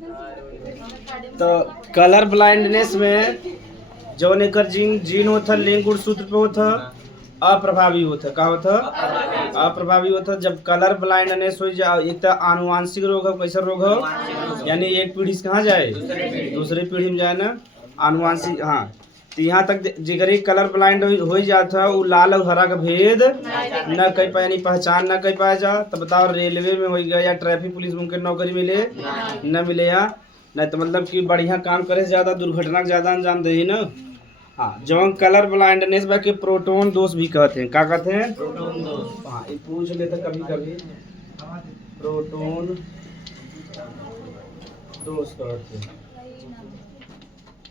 तो colour blindness में जौन एकर जीन होता लिंग गुणसूत्र पे होता अप्रभावी होता का होता अप्रभावी होता। जब कलर ब्लाइंडनेस हो जाए एक तो आनुवांशिक रोग है, कैसा रोग है यानी एक पीढ़ी से कहाँ जाए दूसरी पीढ़ी में जाए ना आनुवांशिक। हाँ तो यहाँ तक जिगरी कलर ब्लाइंड हो जाता वो लाल और हरा का भेद न कर पाए यानी पहचान न कर पाया जा। तो बताओ रेलवे में हो गया या ट्रैफिक पुलिस में उनके नौकरी मिले न मिले या नहीं तो मतलब कि बढ़िया काम करे से ज़्यादा दुर्घटना ज़्यादा अंजाम दे ना। हाँ जौन कलर ब्लाइंडनेस बा के प्रोटोन दोष भी कहते हैं। क्या कहते हैं प्रोटोन दोष। हाँ ये पूछ लेते कभी कभी प्रोटोन दोष कहते हैं।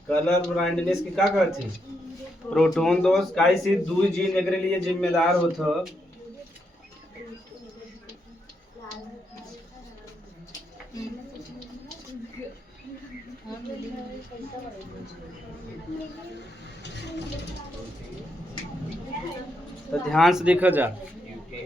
कलर ब्लाइंडनेस के क्या कहते हैं प्रोटोन दोष। काहे दू जीन एकरे लिए जिम्मेदार होता। तो ध्यान से देखा जा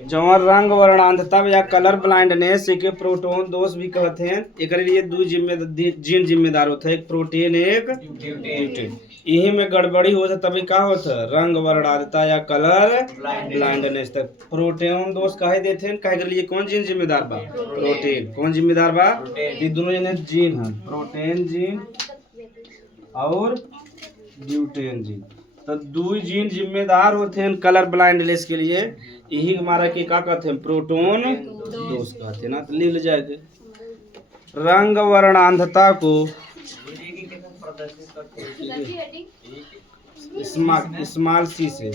जौन रंग वर्णांधता या कलर ब्लाइंडनेस के प्रोटोन दोष भी कहते हैं। एक लिए दो जीन जिम्मेदार होता है, एक प्रोटीन एक ड्यूटेन। यही में गड़बड़ी होता तभी क्या होता रंग वर्णांधता या कलर ब्लाइंडनेस। तक प्रोटोन दोष कहे देते हैं कहे के लिए कौन जीन जिम्मेदार बा प्रोटीन। कौन जिम्मेदार बा ये दोनों जीन है प्रोटीन जीन और ड्यूटेन जीन। तो दो जीन जिम्मेदार होते हैं कलर ब्लाइंडनेस के लिए। यही हमारा के क्या कहते हैं प्रोटोन दोष कहते हैं ना। तो लिख जाएगा रंग वर्णांधता को स्मॉल सी से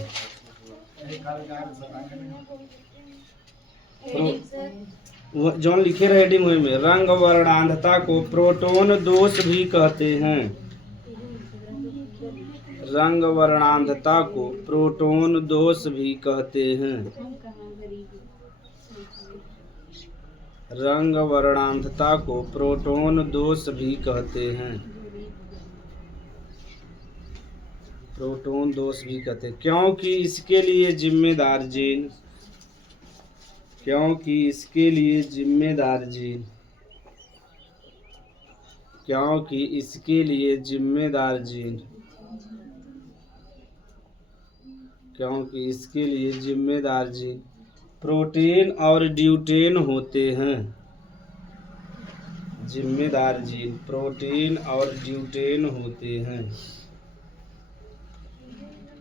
जौन लिखे रहे हेडिंग में रंग वर्णांधता को प्रोटोन दोष भी कहते हैं। रंग वर्णांधता को प्रोटोन दोष भी कहते हैं। रंग वर्णांधता को प्रोटोन दोष भी कहते हैं। प्रोटोन दोष भी कहते हैं क्योंकि इसके लिए जिम्मेदार जीन क्योंकि इसके लिए जिम्मेदार जीन क्योंकि इसके लिए जिम्मेदार जीन क्योंकि इसके लिए जिम्मेदार जीन प्रोटीन और ड्यूटेन होते हैं। जिम्मेदार जीन प्रोटीन और ड्यूटेन होते हैं।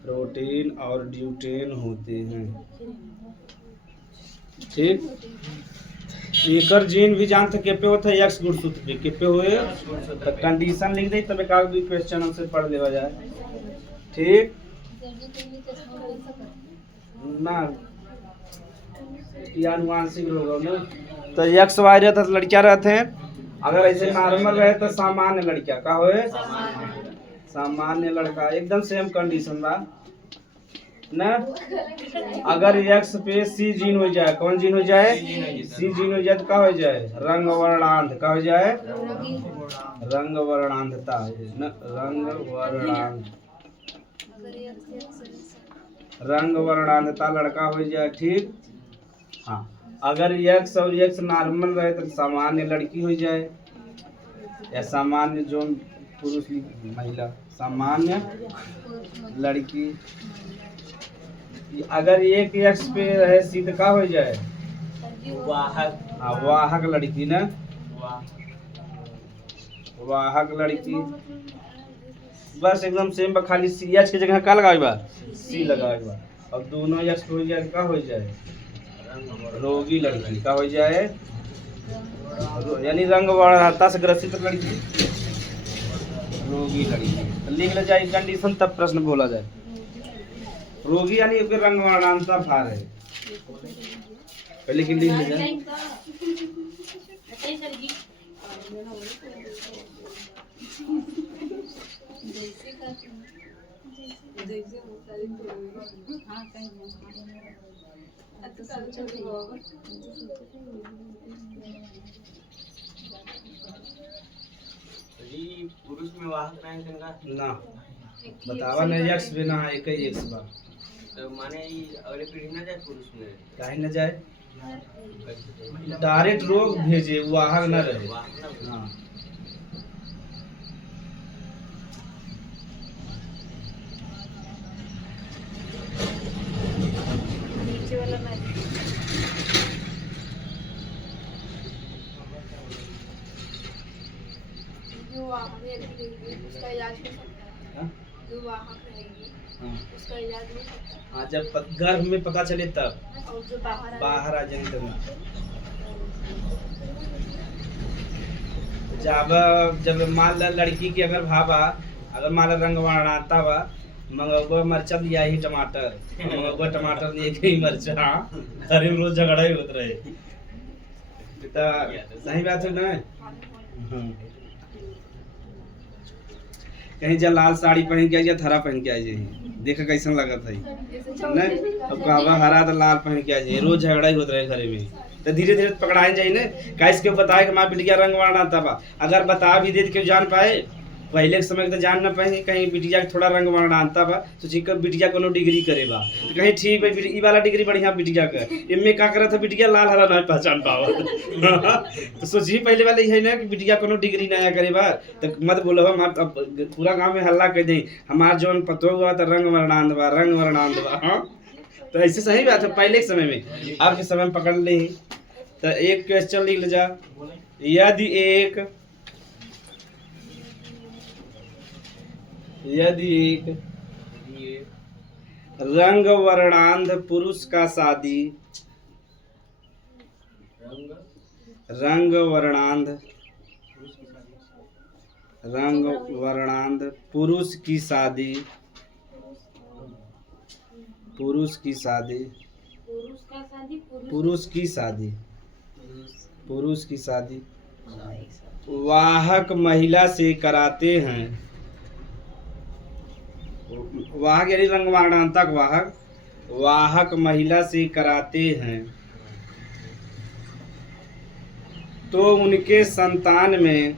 प्रोटीन और ड्यूटेन होते हैं। ठीक एकर जीन भी जानते के पे होता है एक्स गुणसूत्र पे के पे हुए तो कंडीशन लिख दे तब एक भी क्वेश्चन हमसे पढ़ लेवा जाए। ठीक ना आनुवांशिक रोग ना तो एक्स वाई रहता तो लड़कियां रहते हैं। अगर ऐसे नॉर्मल रहे तो सामान्य लड़कियां का होए सामान्य लड़का एकदम सेम कंडीशन बा ना। अगर एक्स पे सी जीन हो जाए कौन जीन हो जाए सी जीन हो जाए तो क्या हो जाए रंग वर्णांध का हो जाए रंग वर्णांधता रंग वर्णांधता लड़का हो जाए। ठीक हाँ अगर एक्स और एक्स नॉर्मल रहे तो सामान्य लड़की हो जाए या सामान्य जो पुरुष महिला सामान्य लड़की। अगर एक एक्स पे रहे सी तो का हो जाए वाहक। हाँ वाहक लड़की ना वाहक लड़की बस एकदम सेम बा खाली सी एच की जगह का लगावे बा सी लगावे बा। अब दोनों एक्स हो जाए का हो जाए रोगी लड़की का हो जाए यानी रंग वर्णांधता से ग्रसित लड़की रोगी लड़की। तो लिख ले जाए कंडीशन तब प्रश्न बोला जाए। रोगी यानी रंग वर्णांधता भार है पहले की लिख ले जाए। पुरुष में वाहक ना बतावा नहीं एक्स भी ना एक ही एक्स बा तो माने अगले पीढ़ी में जाए पुरुष में काहे न जाए डायरेक्ट रोग भेजे वाहक न रहे। हाँ जो वाहक रहेगी उसका इलाज हो सकता है। हाँ? जो वाहक रहेगी हाँ। उसका इलाज हो सकता है। हाँ, जब गर्भ में पता चले तब और जो बाहर बाहर आ जाए तब जब मान ला लड़की की अगर भाबा अगर मान ला रंग वर्णाता बा मंगवा मरचा लिया ही टमाटर मंगवा टमाटर लिए ही मरचा घरे में रोज झगड़ा ही होत रहे तो सही बात है ना। कहीं जा लाल साड़ी पहन के आ जाए हरा पहन के आ जाए देख कैसन लगत है नहीं। अब कहवा हरा तो लाल पहन के आ जाए रोज झगड़ा ही होत रहे घरे में तो धीरे धीरे पकड़ाए जाए ना। कैसे क्यों बताए कि माँ बिटिया रंग वर्णाता बा अगर बता भी दे तो क्यों जान पाए। पहले के समय तो जान न पाए कहीं बिटिया के थोड़ा रंग वर्णाता बा तो ठीक बिटिया कोनो डिग्री करे बा तो कहीं ठीक है ई वाला डिग्री बढ़िया बिटिया का इनमें का करत है बिटिया लाल हरा नहीं पहचान पावत तो सोचिए पहले वाले है ना कि बिटिया कोनो डिग्री नया करे बा तो मत बोलो हम अब पूरा गांव में हल्ला कर दें हमार जौन पतो हुआ तो रंग वर्णांत बा हाँ तो ऐसे सही बात है पहले के समय में। अब के समय में पकड़ ले तो एक क्वेश्चन लिख ले जा यदि एक रंग वर्णांध पुरुष का शादी रंग वर्णांध पुरुष की शादी वाहक महिला से कराते हैं। वाहक यानी रंग वर्णांतक वाहक महिला से कराते हैं तो उनके संतान में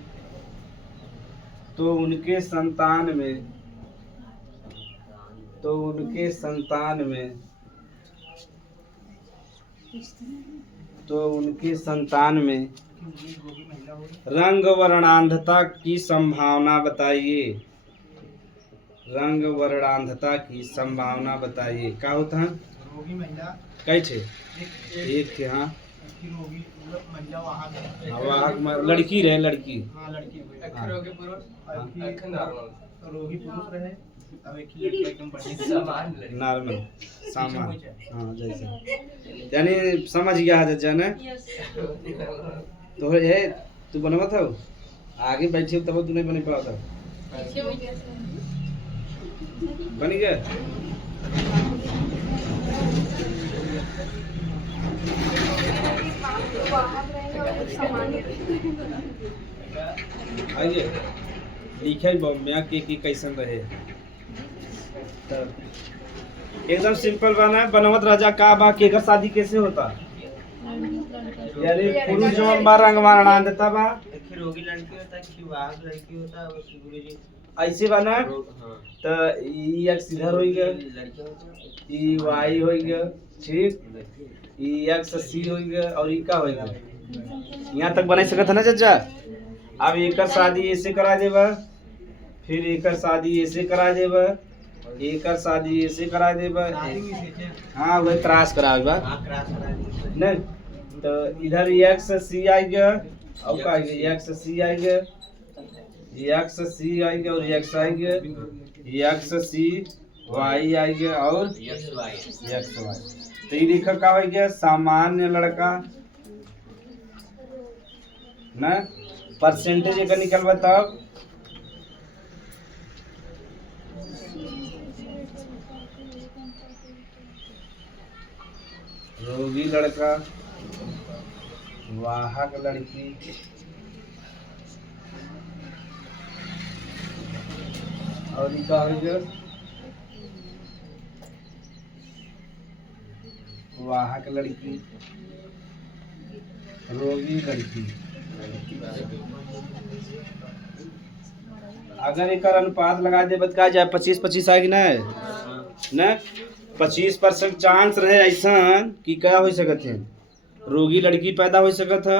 रंग वर्णांधता की संभावना बताइए। रंग वर्णांधता की संभावना बताइए। क्या होता है रोगी महिला कई थे एक थे हाँ रोगी महिला वाहक लड़की रहे लड़की हाँ लड़की हाँ। रोगी पुरुष रोगी पुरुष रहे अब एक ही लड़की एकदम बढ़िया नॉर्मल सामान हाँ जैसे यानी समझ गया है जाने तो है तू बनवा था आगे बैठी तब तू नहीं बने पाया था बन गया। आइए लिखे बम्या के कैसन रहे तब एकदम सिंपल बना है बनवत राजा का बा केकर शादी कैसे होता यानी पुरुष जो बा रंग वर्णांधता बा रोगी लड़की होता है कि वाहक लड़की होता है वो गुरुजी ऐसे बना हाँ तो ई एक्स इधर हो गया लड़की होता है ई वाई हो गया ठीक ई एक्स सी हो गया और ई का हो गया यहाँ तक बना सकता ना चाचा। अब एक शादी ऐसे करा देबा फिर एक शादी ऐसे करा देबा एक शादी ऐसे करा देबा हाँ वही त्रास कराबा हाँ क्रॉस करा दी नहीं तो इधर एक्स सी आ गया और का एक्स सी आ गया एक्स सी आ गया और एक्स आ गया एक्स सी वाई आ गया और यस वाई एक्स वाई तो ये लिखा का हो गया सामान्य लड़का ना परसेंटेज एक निकल बताओ रोगी लड़का वाहक लड़की और ये का हो गया वाहक लड़की रोगी लड़की। अगर एक अनुपात लगा दे बता जाए 25-25 आएगी ना 25% चांस रहे ऐसा कि क्या हो सकत है रोगी लड़की पैदा हो सकत है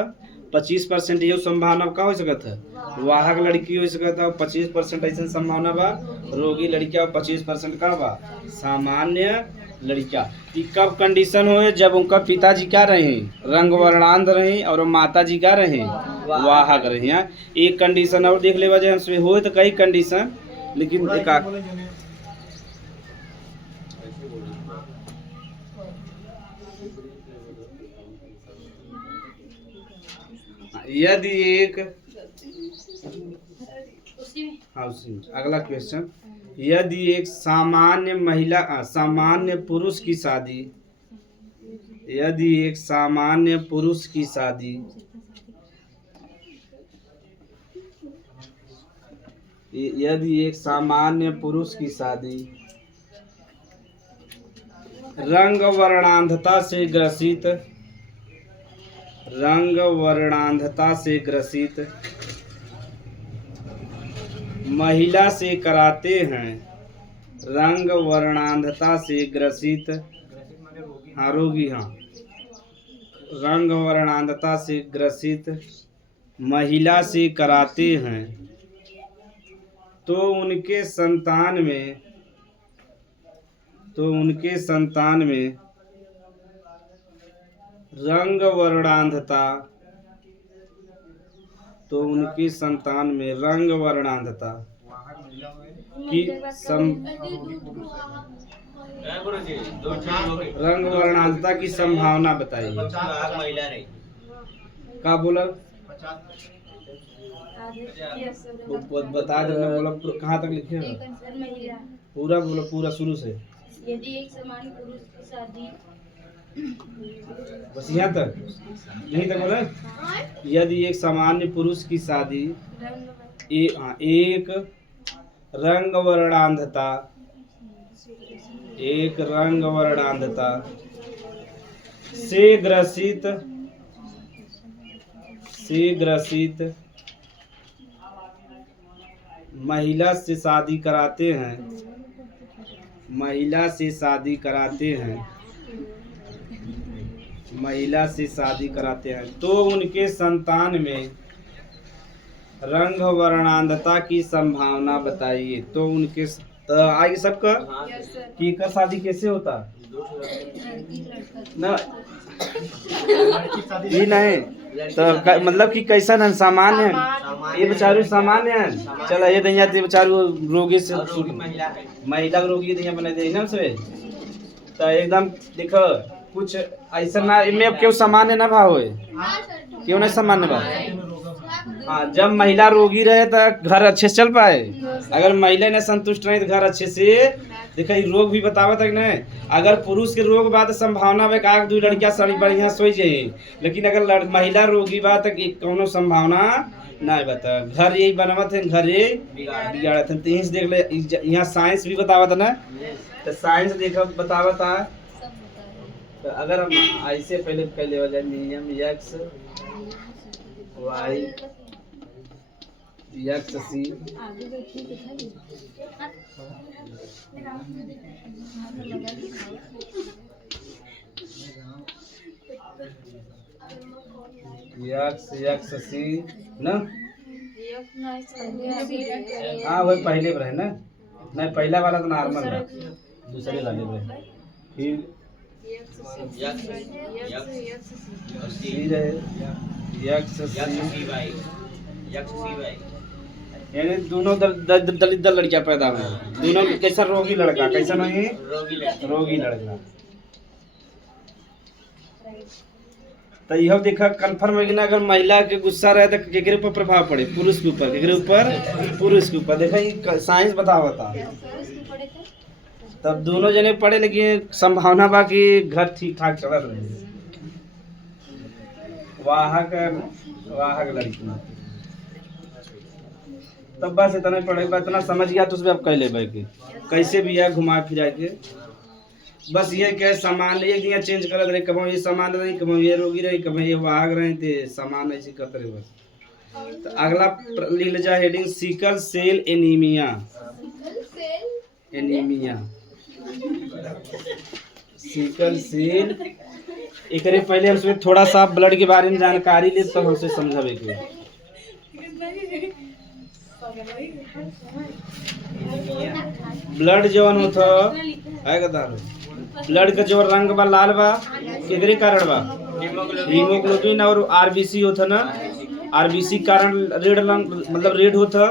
25% ये संभावना का हो सकत है वाहक लड़की हो सकत है 25% ऐसा संभावना बा रोगी लड़किया 25% का बा सामान्य लड़किया। कब कंडीशन हो जब उनका पिताजी क्या रहे रंग वर्णांध रहे और माता जी क्या रहे वाहक रहे हैं। एक कंडीशन और देख ले वजह हमसे हो तो कई कंडीशन, लेकिन एक यदि एक हाँ उसी में। अगला क्वेश्चन, यदि एक सामान्य महिला सामान्य पुरुष की शादी, यदि एक सामान्य पुरुष की शादी यदि एक सामान्य पुरुष की शादी रंग वर्णांधता से ग्रसित महिला से कराते हैं, रंग वर्णांधता से ग्रसित हाँ रोगी हाँ रंग वर्णांधता से ग्रसित महिला से कराते हैं, तो उनके संतान में रंग वर्णांधता की रंग वर्णांधता की संभावना बताइए। महिला रही का बोला बता दे, मैं बोला कहाँ तक लिखे हो? पूरा बोलो, पूरा शुरू से। यदि एक समान पुरुष की शादी बस यहाँ तक, यहीं तक बोला। यदि एक सामान्य पुरुष की शादी एक रंग वर्णांधता से ग्रसित महिला से शादी कराते हैं, तो उनके संतान में रंग वर्णांधता की संभावना बताइए। तो उनके आगे सबका कि का शादी कैसे होता ना ये नहीं तो मतलब कि कैसा न सामान्य है, ये बेचारू सामान्य है। चल ये दैया ते बेचारू रोगी से महिला रोगी दैया बना दे ना से तो एकदम देखो कुछ ऐसा ना इनमें क्यों सामान्य ना भाव है, क्यों नहीं सामान्य भाव। हाँ जब महिला रोगी रहे तो घर अच्छे से चल पाए, अगर महिला ने संतुष्ट रहे तो घर अच्छे से देखा रोग भी बतावत है नहीं। अगर पुरुष के रोग बात संभावना है कि दो लड़कियां सड़ी बढ़िया सोई जाए, लेकिन अगर महिला रोगी बात कोनो संभावना नहीं बता। घर यही बनवत है, घर यही बिगाड़त है। तो यहीं से देख ले, यहाँ साइंस भी बतावत है ना, तो साइंस देखो बतावत है। तो अगर हम ऐसे पहले कर ले जाए नियम एक्स वाई एक्स सी एक्स सी ना हाँ वही पहले पर है ना, नहीं पहला वाला तो नॉर्मल है, दूसरे वाले पर फिर यानी दोनों दलित दल लड़कियां पैदा हुई, दोनों कैसा रोगी लड़का कैसा नहीं रोगी लड़का। तो यह देखा कंफर्म है कि ना, अगर महिला के गुस्सा रहे तो केकरे ऊपर प्रभाव पड़े, पुरुष के ऊपर, केकरे ऊपर पुरुष के ऊपर। देखा ये साइंस बतावता, तब दोनों जने पढ़े, लेकिन संभावना बा कि घर ठीक ठाक चलत रहे। वाहक लड़की तब बस इतना पढ़े, इतना समझ गया तो उसमें अब कह ले कि कैसे भी है घुमा फिरा के। बस ये क्या सामान एक दिया चेंज करत रहे, कभी ये सामान रही, कभी ये रोगी रही, कभी ये वाहक रहे थे, सामान ऐसे करते रहे बस। तो अगला लिख ले जाए heading sickle cell anaemia. Sickle cell एक पहले हमसे थोड़ा सा ब्लड के बारे में जानकारी ले तब हमसे समझावे के। ब्लड जवन होता है ब्लड का जो रंग बा लाल बा केकरे कारण बा, हीमोग्लोबिन और आरबीसी होता ना, आरबीसी के कारण रेड रंग मतलब रेड होता।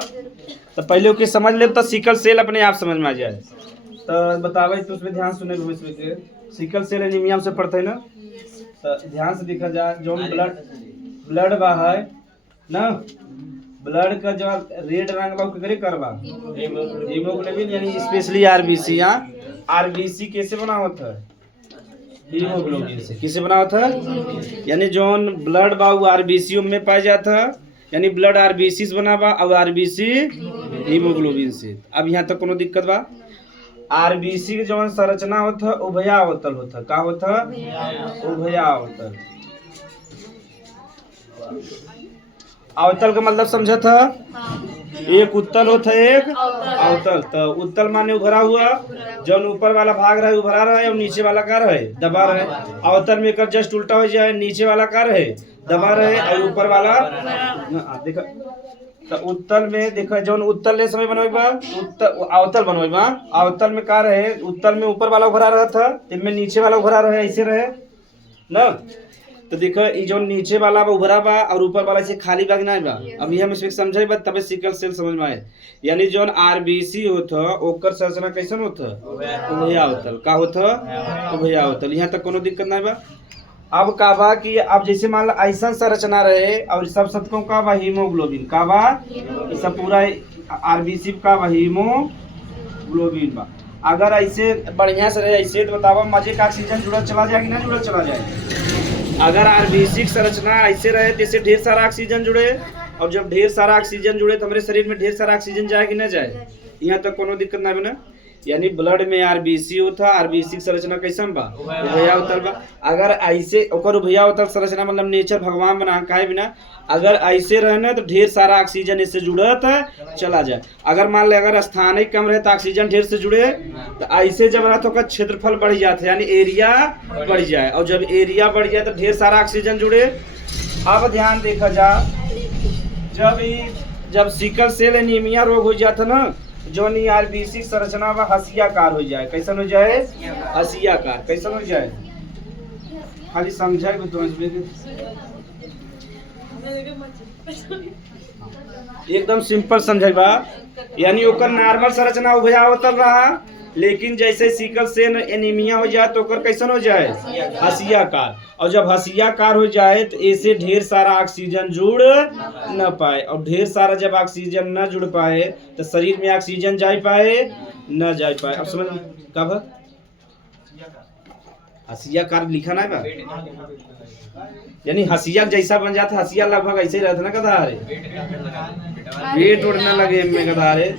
तो पहले ओके समझ ले तो सिकल सेल अपने आप समझ में आ जाए। तो बतावे तो उसमें ध्यान सुने भविष्य के सिकल सेल एनीमिया से पढ़ते है ना। तो ध्यान से देखा जाए जो ब्लड बा है ना, ब्लड का जो रेड रंग बा करे करवा हीमोग्लोबिन यानी स्पेशली आरबीसी। आरबीसी कैसे बना होता है? हीमोग्लोबिन से। किसे बना होता है? यानी जो ब्लड बा वो आरबीसी में पाया जाता है, यानी ब्लड आरबीसी से बना बा और आरबीसी हीमोग्लोबिन से। अब यहाँ तक कोनो दिक्कत बा? आरबीसी के जो संरचना होता है उभयावतल होता है। का होता है? उभयावतल। अवतल का मतलब समझा था? एक उत्तल होता है एक अवतल। तो उत्तल माने उभरा हुआ, जो ऊपर वाला भाग रहे उभरा रहे और नीचे वाला का रहे दबा रहे। अवतल में कर जस्ट उल्टा हो जाए, नीचे वाला का रहे दबा रहे और ऊपर वाला देखा। तो उत्तल में देखो जो उत्तल ले समय बनवेबा अवतल बनवेबा। अवतल में का रहे? उत्तल में ऊपर वाला उभरा रहा था, इनमें नीचे वाला उभरा रहे, ऐसे रहे ना। तो देखो ये जो नीचे वाला उभरा बा और ऊपर वाला से खाली भाग नहीं बा। अब ये हम समझे बा तबे सिकल सेल समझ में आए। यानी जो आरबीसी होता ओकर संरचना कैसन होता? उभयावतल। का होता? उभयावतल। यहाँ तक कोनो दिक्कत नहीं बा। अब का बा कि अब जैसे मान लो ऐसा संरचना रहे और सब शतकों का बा हीमोग्लोबिन। का बा ये सब पूरा आरबीसी का बा हीमोग्लोबिन बा। अगर ऐसे बढ़िया से रहे ऐसे तो बताओ मजे का ऑक्सीजन जुड़ा चला जाए कि ना जुड़ा चला जाए? अगर आरबीसी की संरचना ऐसे रहे तो इससे ढेर सारा ऑक्सीजन जुड़े, और जब ढेर सारा ऑक्सीजन जुड़े तो हमारे शरीर में ढेर सारा ऑक्सीजन जाए कि ना जाए? यहाँ तक कोनो दिक्कत ना बना। यानी ब्लड में आरबीसी होता, आरबीसी की संरचना कैसन बा? उभयावतल बा। अगर ऐसे ओकर उभयावतल संरचना मतलब नेचर भगवान बना काहे बिना, अगर ऐसे रहना तो ढेर सारा ऑक्सीजन इससे जुड़त चला जाए। अगर मान ले अगर स्थान ही कम रहे तो ऑक्सीजन ढेर से जुड़े, तो ऐसे जब रहा तो का क्षेत्रफल बढ़ जाता है, यानी एरिया बढ़ जाए। और जब एरिया बढ़ जाए तो ढेर सारा ऑक्सीजन जुड़े। अब ध्यान देखा जा, जब सिकल सेल एनीमिया रोग हो जाता ना, जो आरबीसी संरचना में हसियाकार हो जाए। कैसन हो जाए? हसियाकार। कैसन हो जाए? खाली समझा तो एकदम सिंपल समझेबा। यानी ओकर नॉर्मल संरचना उभयावतल रहा, लेकिन जैसे सिकल सेल एनीमिया हो जाए तो ओकर कैसन हो जाए? हसियाकार। और जब हसियाकार हो जाए तो ऐसे ढेर सारा ऑक्सीजन जुड़ न पाए, और ढेर सारा जब ऑक्सीजन न जुड़ पाए तो शरीर में ऑक्सीजन जा पाए न जा पाए। अब समझ कब हसियाकार लिखा ना बा? यानी हसिया जैसा बन जाता, हसिया लगभग ऐसे ही रहता ना गधारे, पेट उड़ने लगे में गधारे।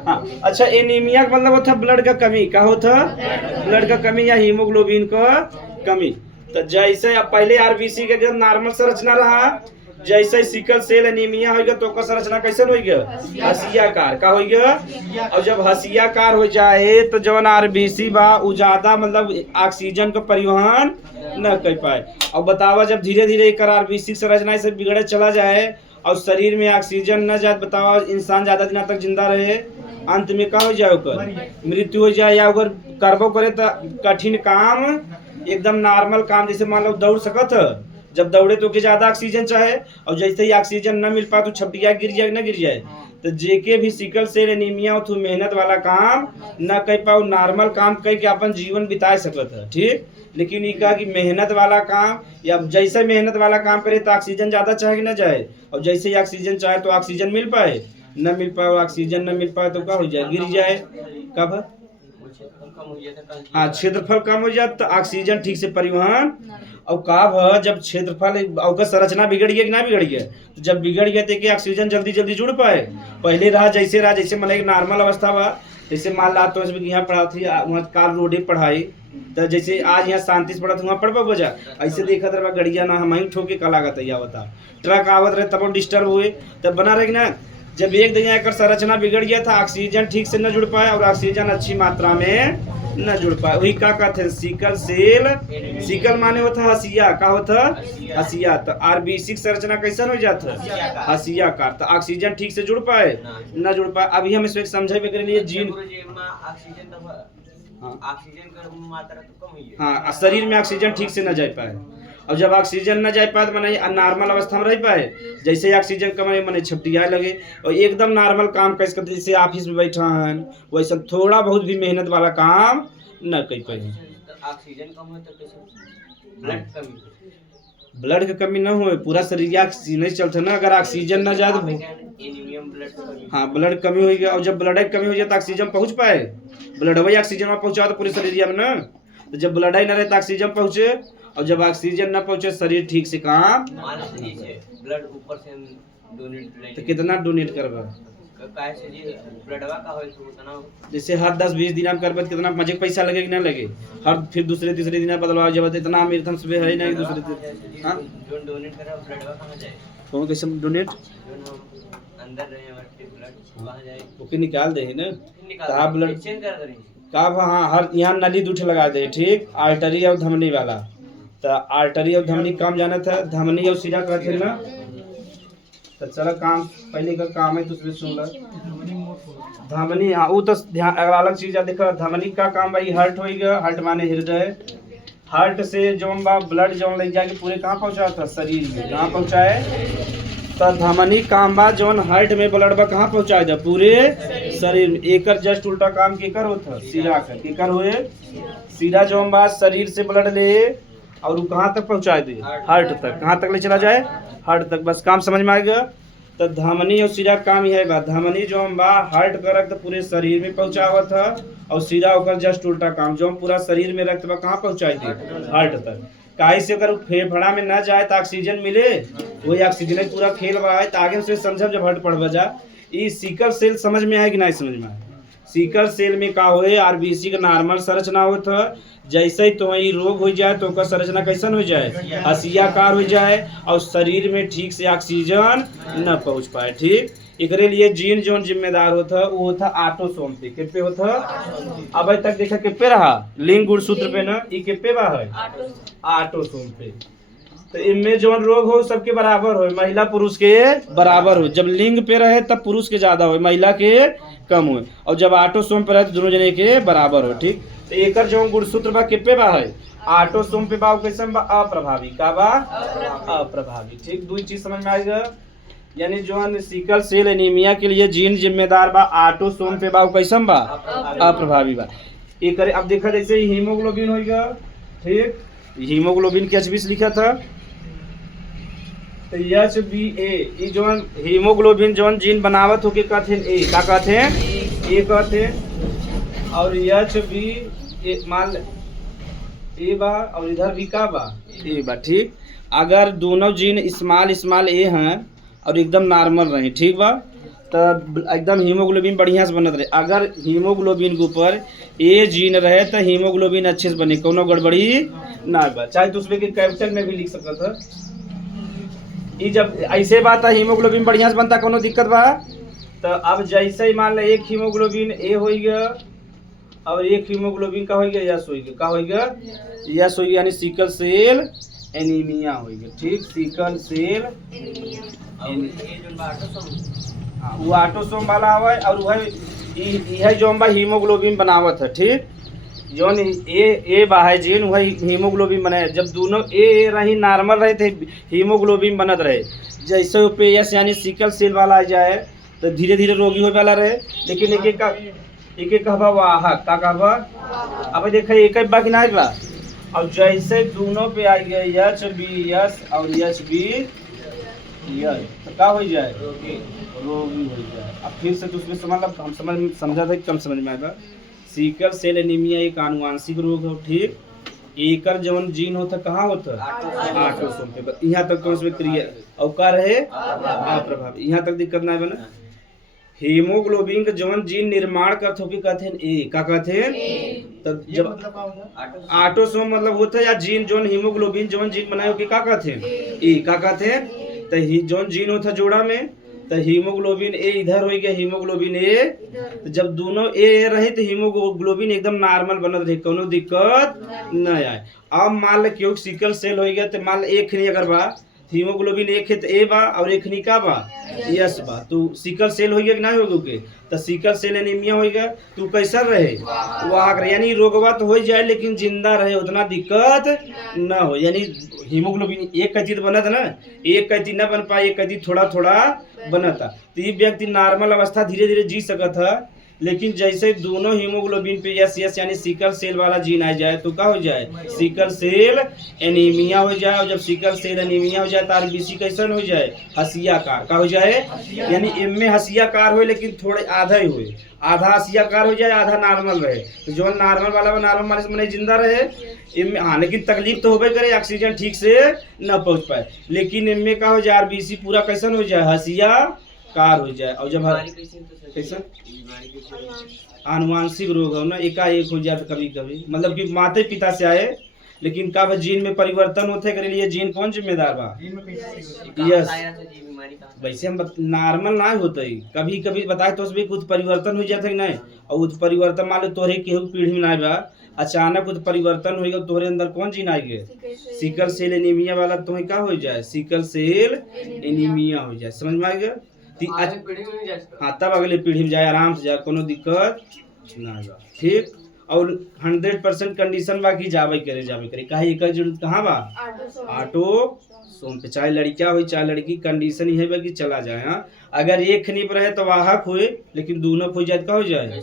हाँ अच्छा, एनीमिया का मतलब होता ब्लड का कमी। का होता? ब्लड का कमी या हीमोग्लोबिन का कमी। तो जैसे अब पहले आरबीसी के एकदम नॉर्मल संरचना रहा, जैसे सिकल सेल एनीमिया होगा तो ओकर संरचना कैसे होगा? हसियाकार। का होगा? और जब हसियाकार हो जाए तो जवन आरबीसी बा उ ज्यादा मतलब ऑक्सीजन का परिवहन न कर पाए। और बतावा जब धीरे धीरे एक आरबीसी संरचना से बिगड़े चला जाए और शरीर में ऑक्सीजन न जाए, बतावा इंसान ज्यादा दिन तक जिंदा रहे, अंत में का हो जाए? ओकर मृत्यु हो जाए। या अगर करबो करे तो कठिन काम एकदम नॉर्मल काम, जैसे मान लो दौड़ सकत, जब दौड़े तो के ज्यादा ऑक्सीजन चाहे, और जैसे ही ऑक्सीजन न मिल पाए तो छपटिया गिर जाए न गिर जाए। तो जेके भी सिकल सेल एनीमिया हो तो मेहनत वाला काम न कर पाओ, नॉर्मल काम करके अपन जीवन बिता सकत है, ठीक। लेकिन ये कहा कि मेहनत वाला काम, या जैसे मेहनत वाला काम करे तो ऑक्सीजन ज्यादा चाहे कि न जाए, और जैसे ही ऑक्सीजन चाहे तो ऑक्सीजन मिल पाए न मिल पाए, ऑक्सीजन न मिल पाए तो क्या हो जाए? गिर जाए। कब? हाँ, क्षेत्रफल कम हो जाए तो ऑक्सीजन ठीक से परिवहन। और का जब क्षेत्रफल संरचना बिगड़ गया कि ना बिगड़ गया, तो जब बिगड़ गया तो ऑक्सीजन जल्दी जल्दी जुड़ पाए। पहले रहा जैसे मैंने एक नॉर्मल अवस्था बा, जैसे मान ला तो यहाँ पढ़ा थी वहाँ काल रोडे पढ़ाई, तो जैसे आज यहाँ शांति से पढ़ा था वहाँ पढ़ पा बजा, ऐसे देखा था गड़िया ना हम ठोके का लागत है, बता ट्रक आवत रहे तब डिस्टर्ब हुए तब बना रहे ना। जब एक दिन यहाँ संरचना बिगड़ गया था, ऑक्सीजन ठीक से न जुड़ पाए और ऑक्सीजन अच्छी मात्रा में न जुड़ पाए, वही का कहते हैं सिकल सेल। सिकल माने होता हसिया। का होता? हसिया। तो आरबीसी की संरचना कैसा हो जाता है? हसियाकार। तो ऑक्सीजन ठीक से जुड़ पाए न जुड़ पाए। अभी हम इसमें समझे के लिए जीन हाँ ऑक्सीजन का मात्रा तो कम ही है। हाँ, शरीर में ऑक्सीजन ठीक से न जा पाए। और जब ऑक्सीजन न जा पाए तो माने नॉर्मल अवस्था में रह पाए। जैसे ही ऑक्सीजन कम है माने छपटियाए लगे और एकदम नॉर्मल काम कैसे करते, जैसे ऑफिस में बैठा है वैसा थोड़ा बहुत भी मेहनत वाला काम न कर पाए। तो ऑक्सीजन कम है तो कैसे ब्लड कमी ब्लड की कमी न हो, पूरा शरीर ऑक्सीजन नहीं चलता ना। अगर ऑक्सीजन न जाए तो एनीमियम ब्लड कमी। हाँ ब्लड कमी हो गया। और जब ब्लड की कमी हो जाए तो ऑक्सीजन पहुंच पाए, ब्लड वही ऑक्सीजन में पहुंचा तो पूरे शरीर में ना। तो जब ब्लड ही न रहे तो ऑक्सीजन पहुंचे, और जब ऑक्सीजन न पहुंचे शरीर ठीक से काम। मान लीजिए ब्लड ऊपर से डोनेट तो कितना डोनेट करबा, काहे से जी ब्लडवा का होय तो उतना जैसे हर 10-20 दिन में करबा कितना मजे पैसा लगे कि ना लगे। हर फिर दूसरे तीसरे दिन बदलवा जब इतना अमीर थम से है नहीं दूसरे। हाँ जो डोनेट करे ब्लडवा कहां जाए? कौन कैसे डोनेट जो हम अंदर रहे हमारे ब्लड कहां जाए? ओके निकाल दे ना। निकाल तो ब्लड चेंज कर दे का हाँ हर यहाँ नली दूठे लगा दे, ठीक, आर्टरी और धमनी वाला। तो आर्टरी और धमनी काम जाना था, धमनी और सिरा कहते ना। तो चलो काम पहले का काम है तो उसमें सुन लो। धमनी हाँ वो तो ध्यान अलग चीज है। देखो धमनी का काम भाई हार्ट हो गया, हार्ट माने हृदय। हार्ट से जो ब्लड जो ले जाके पूरे कहाँ पहुँचा था, शरीर में कहाँ पहुँचाए। तो धमनी काम बा जौन हार्ट में ब्लड बा कहाँ पहुँचाए दे, पूरे शरीर में। एकर जस्ट उल्टा काम केकर होता, सिरा का केकर हुए। सिरा जो बा शरीर से ब्लड ले और वो कहाँ तक पहुँचाए दे, हार्ट तक। कहाँ तक ले चला जाए, हार्ट तक। बस काम समझ में आ गया। तो धमनी और सिरा काम यह बा, धमनी जो बा हार्ट का रक्त पूरे शरीर में पहुँचावा था, और सिरा होकर जस्ट उल्टा काम जो पूरा शरीर में रक्त बा कहाँ पहुँचाए दे, हार्ट तक। काहे से अगर फेफड़ा में ना जाए तो ऑक्सीजन मिले, वही ऑक्सीजन पूरा खेल बा है। तो आगे से समझब जब हट पढ़ जा। ये सिकल सेल समझ में आए कि नहीं समझ में आए। सिकल सेल में का होए, आरबीसी का नॉर्मल संरचना होता। जैसे ही तो वही रोग हो जाए तो उसका संरचना कैसन हो जाए, हसियाकार हो जाए, और शरीर में ठीक से ऑक्सीजन न पहुंच पाए। ठीक, एकरे लिए जीन जोन जिम्मेदार होता वो होता ऑटोसोम पे। के पे होता अब तक देखा के पे रहा लिंग गुणसूत्र पे ना, ये के पे बा है ऑटोसोम पे। तो इनमें जो रोग हो सबके बराबर हो, महिला पुरुष के बराबर हो। जब लिंग पे रहे तब पुरुष के ज्यादा हो, महिला के कम हो। और जब ऑटोसोम पे रहे तो दोनों जने के बराबर हो। ठीक, तो एकर जो गुणसूत्र बा के पे बा है ऑटोसोम पे बा, कैसन बा, अप्रभावी। का बा, अप्रभावी। ठीक, दो चीज समझ में आएगा। यानी जो सिकल सेल एनीमिया के लिए जीन जिम्मेदार बा ऑटोसोम पे बा, कैसन बा, अप्रभावी बा। एक अब देखा जैसे हीमोग्लोबिन हो गया। ठीक, हीमोग्लोबिन के एच लिखा था। तो HbA जो हीमोग्लोबिन जो जीन बनावत हो के कहते हैं ए, का कहते हैं, ए कहते हैं। और HB मान ए बा और इधर भी का बा, ए बा। ठीक, अगर दोनों जीन स्मॉल ए हैं और एकदम नॉर्मल रहे, ठीक बा, तब एकदम हीमोग्लोबिन बढ़िया से बनत रहे। अगर हीमोग्लोबिन के ऊपर ए जीन रहे तो हीमोग्लोबिन अच्छे से बने, कोनो गड़बड़ी ना बा। चाहे तो उसमें के कैपिटल में भी लिख सकता था। ये जब ऐसे बात है हीमोग्लोबिन बढ़िया से बनता, कोनो दिक्कत बा। तो अब जैसे ही मान लो एक हीमोग्लोबिन ए हो गया और एक हीमोग्लोबिन का हो गया यस हो गया, का हो गया, यस हो गया, यानी सिकल सेल एनीमिया हो गया। ठीक, सिकल सेल हाँ वो ऑटोसोम वाला हुआ है। और वह यह जो हम हीमोग्लोबिन बनावत है। ठीक, जो ए बा है जीन वही हीमोग्लोबिन बनाए। जब दोनों ए रही नॉर्मल रहे थे हीमोग्लोबिन बनत रहे। जैसे पे यस यानी सिकल सेल वाला आ जाए तो धीरे धीरे रोगी हो वाला रहे। लेकिन एक एक कहबा वाहक, का कहबा। अब देखा एक बा कि ना बा। और जैसे दोनों पे आ गया HbS और HbS तो का हो जाए, रोगी हो जाए। अब फिर से तो उसमें हम समझा था कि कम समझ में आएगा। सिकल सेल एनीमिया एक आनुवांशिक रोग हो। ठीक, एकर जवन जीन होता कहाँ होता, ऑटोसोम पे। यहाँ तक तो उसमें क्रिया और का रहे अप्रभावी, यहाँ तक दिक्कत ना बना। हीमोग्लोबिन का जवन जीन निर्माण करते हो कि कहते हैं ए, का कहते हैं। तब जब ऑटोसोम मतलब होता है या जीन जोन हीमोग्लोबिन जवन जीन बनाए हो कि का कहते हैं ए, का कहते हैं। तो जवन जीन होता जोड़ा में तो हीमोग्लोबिन ए इधर हो गया, हीमोग्लोबिन ए। तो जब दोनों ए रहे तो हीमोग्लोबिन एकदम नॉर्मल बनत रहे, कोनो दिक्कत न आए। अब मान लो क्यों सिकल सेल हो गया तो मान लो एक ही अगर बा हीमोग्लोबिन एक है तो ए बा और एक निका बा यस बा, तो सिकल सेल होइगा कि ना होगा के, तो सिकल सेल एनीमिया होइगा तो कैसा रहे वहाँ रहे, यानी रोगवा तो हो जाए लेकिन जिंदा रहे, उतना दिक्कत ना हो। यानी हीमोग्लोबिन एक कैती तो बनत ना, एक कैती ना बन पाए, एक कैती थोड़ा थोड़ा बनता, तो ये व्यक्ति नॉर्मल अवस्था धीरे धीरे जी सकत है। लेकिन जैसे दोनों हीमोग्लोबिन पे यस यस यानी सिकल सेल वाला जीन आ जाए तो क्या हो जाए, सिकल सेल एनीमिया हो जाए। और जब सिकल सेल एनीमिया हो जाए तो आरबीसी कैसन हो जाए, हसियाकार का हो जाए, यानी एम में हसियाकार हो लेकिन थोड़े आधा ही हुए, आधा हसियाकार हो जाए आधा नॉर्मल रहे, तो जो नॉर्मल वाला नॉर्मल वाले से मैंने जिंदा रहे एम में। हाँ लेकिन तकलीफ तो होबे करे, ऑक्सीजन ठीक से न पहुंच पाए, लेकिन एम में का हो जाए आरबीसी पूरा कैसन हो जाए, हसियाकार हो जाए। और जब कैसन आनुवांशिक रोग हो ना, एकाएक हो जाए कभी कभी, मतलब कि माता पिता से आए, लेकिन का जीन में परिवर्तन होते के लिए जीन कौन जिम्मेदार बा, यस वैसे हम नॉर्मल ना होते ही, कभी कभी बताए तो भी कुछ परिवर्तन हो जाते नहीं, और उस परिवर्तन मान लो तोहरे केहू पीढ़ी में ना बा, अचानक कुछ परिवर्तन होगा तोहरे अंदर कौन जीन आएगा, सिकल सेल एनीमिया वाला तुम्हें क्या हो जाए, सिकल सेल एनीमिया हो जाए। समझ में आएगा, हाँ तब अगले पीढ़ी में जाए आराम से जाए, कोनो दिक्कत ना आएगा, ठीक। और 100% कंडीशन बा कि जावे करे काहे एकर जरूरत कहाँ बा, ऑटो सोम पे, चाहे लड़किया हो चाहे लड़की, कंडीशन ही है कि चला जाए। हाँ अगर एक खनी पर रहे तो वाहक हुए, लेकिन दोनों हो जाए तो हो जाए,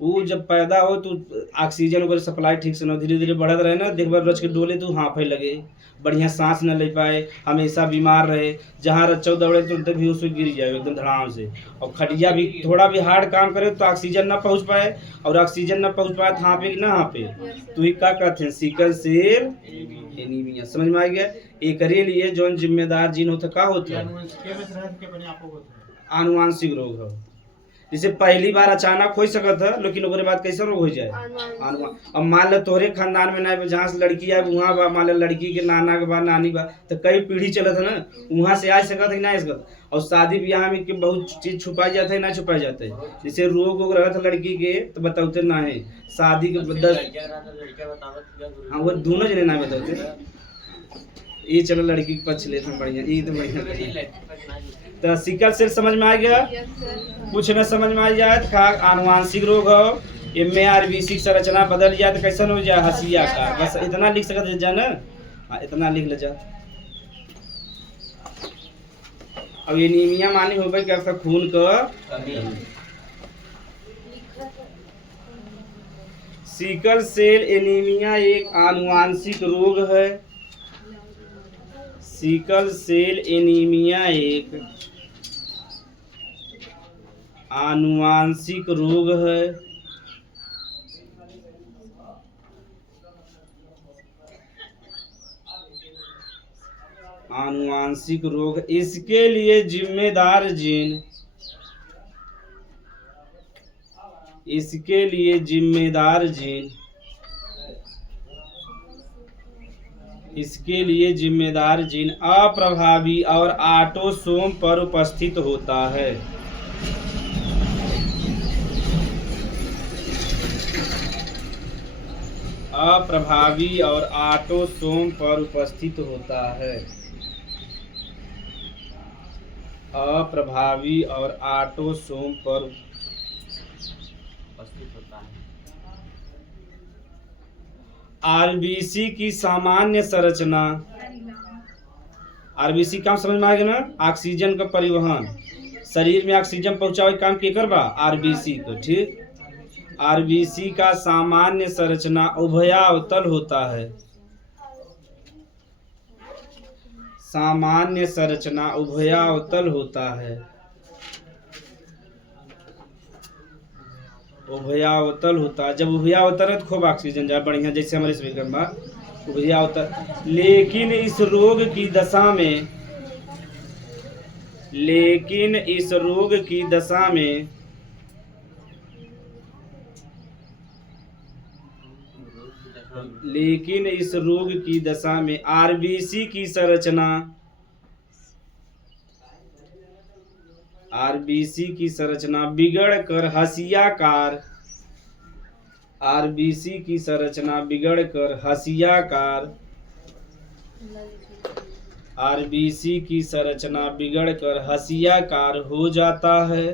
वो जब पैदा हो तो ऑक्सीजन वगैरह सप्लाई ठीक से न धीरे धीरे बढ़त रहे ना, देखभाल रच के डोले तो हाफे लगे, बढ़िया सांस न ले पाए, हमेशा बीमार रहे, जहाँ रच्चौ दौड़े तो भी उसको गिर जाए एकदम धड़ाम से, और खटिया भी थोड़ा भी हार्ड काम करे तो ऑक्सीजन ना पहुँच पाए, और ऑक्सीजन ना पहुँच पाए तो हाँपे कि ना हाँपे, तो ये क्या कहते हैं, सिकल सेल एनीमिया। समझ में आ गया, एक लिए जो जिम्मेदार जीन होता क्या होता है, आनुवांशिक रोग हो, जैसे पहली बार अचानक हो सकता है, लेकिन उसके बाद कैसे रोग हो जाए, अब मान लो तोहरे खानदान में ना, जहाँ से लड़की आए वहाँ बा, मान लो लड़की के नाना के बाद नानी बा, तो कई पीढ़ी चलत है ना, वहाँ से आ सकता है ना सकता। और शादी ब्याह में कि बहुत चीज छुपाई जाता है ना छुपाई जाता है, जैसे रोग वोग रहा था लड़की के तो बताते ना है, शादी के 10 हाँ वो दोनों जने ना बताते, ये चलो लड़की के पक्ष लेते बढ़िया, ये तो बढ़िया। तो सिकल सेल समझ में आ गया, कुछ न समझ में आ जाए तो आनुवांशिक रोग हो, इनमें आरबीसी संरचना बदल जाए तो कैसन हो जाए, हसियाकार। बस इतना लिख सकते जा ना, हाँ इतना लिख ले जा। अब एनीमिया मानी हो गई क्या, खून का सिकल सेल एनीमिया एक आनुवांशिक रोग है, सिकल सेल एनीमिया एक आनुवांशिक रोग है, आनुवांशिक रोग। इसके लिए जिम्मेदार जीन, इसके लिए जिम्मेदार जीन, इसके लिए जिम्मेदार जीन अप्रभावी और ऑटोसोम पर उपस्थित होता है। अप्रभावी और ऑटोसोम पर उपस्थित होता है, अप्रभावी और ऑटोसोम पर उपस्थित होता है। आरबीसी की सामान्य संरचना, आरबीसी काम समझ में आ गया ना, ऑक्सीजन का परिवहन, शरीर में ऑक्सीजन पहुंचावे काम केकर बा, आरबीसी को, ठीक। आरबीसी का सामान्य संरचना उभयावतल होता है, सामान्य संरचना उभयावतल होता है, उभयावतल होता है। जब उभयावतल है तो खूब ऑक्सीजन जाए बढ़िया, जैसे हमारे स्पीकर में उभयावतल। लेकिन इस रोग की दशा में, लेकिन इस रोग की दशा में लेकिन इस रोग की दशा में आरबीसी की संरचना, आरबीसी की संरचना बिगड़कर हसियाकार, आरबीसी की संरचना बिगड़कर हसियाकार आरबीसी की संरचना बिगड़कर हसियाकार हो जाता है।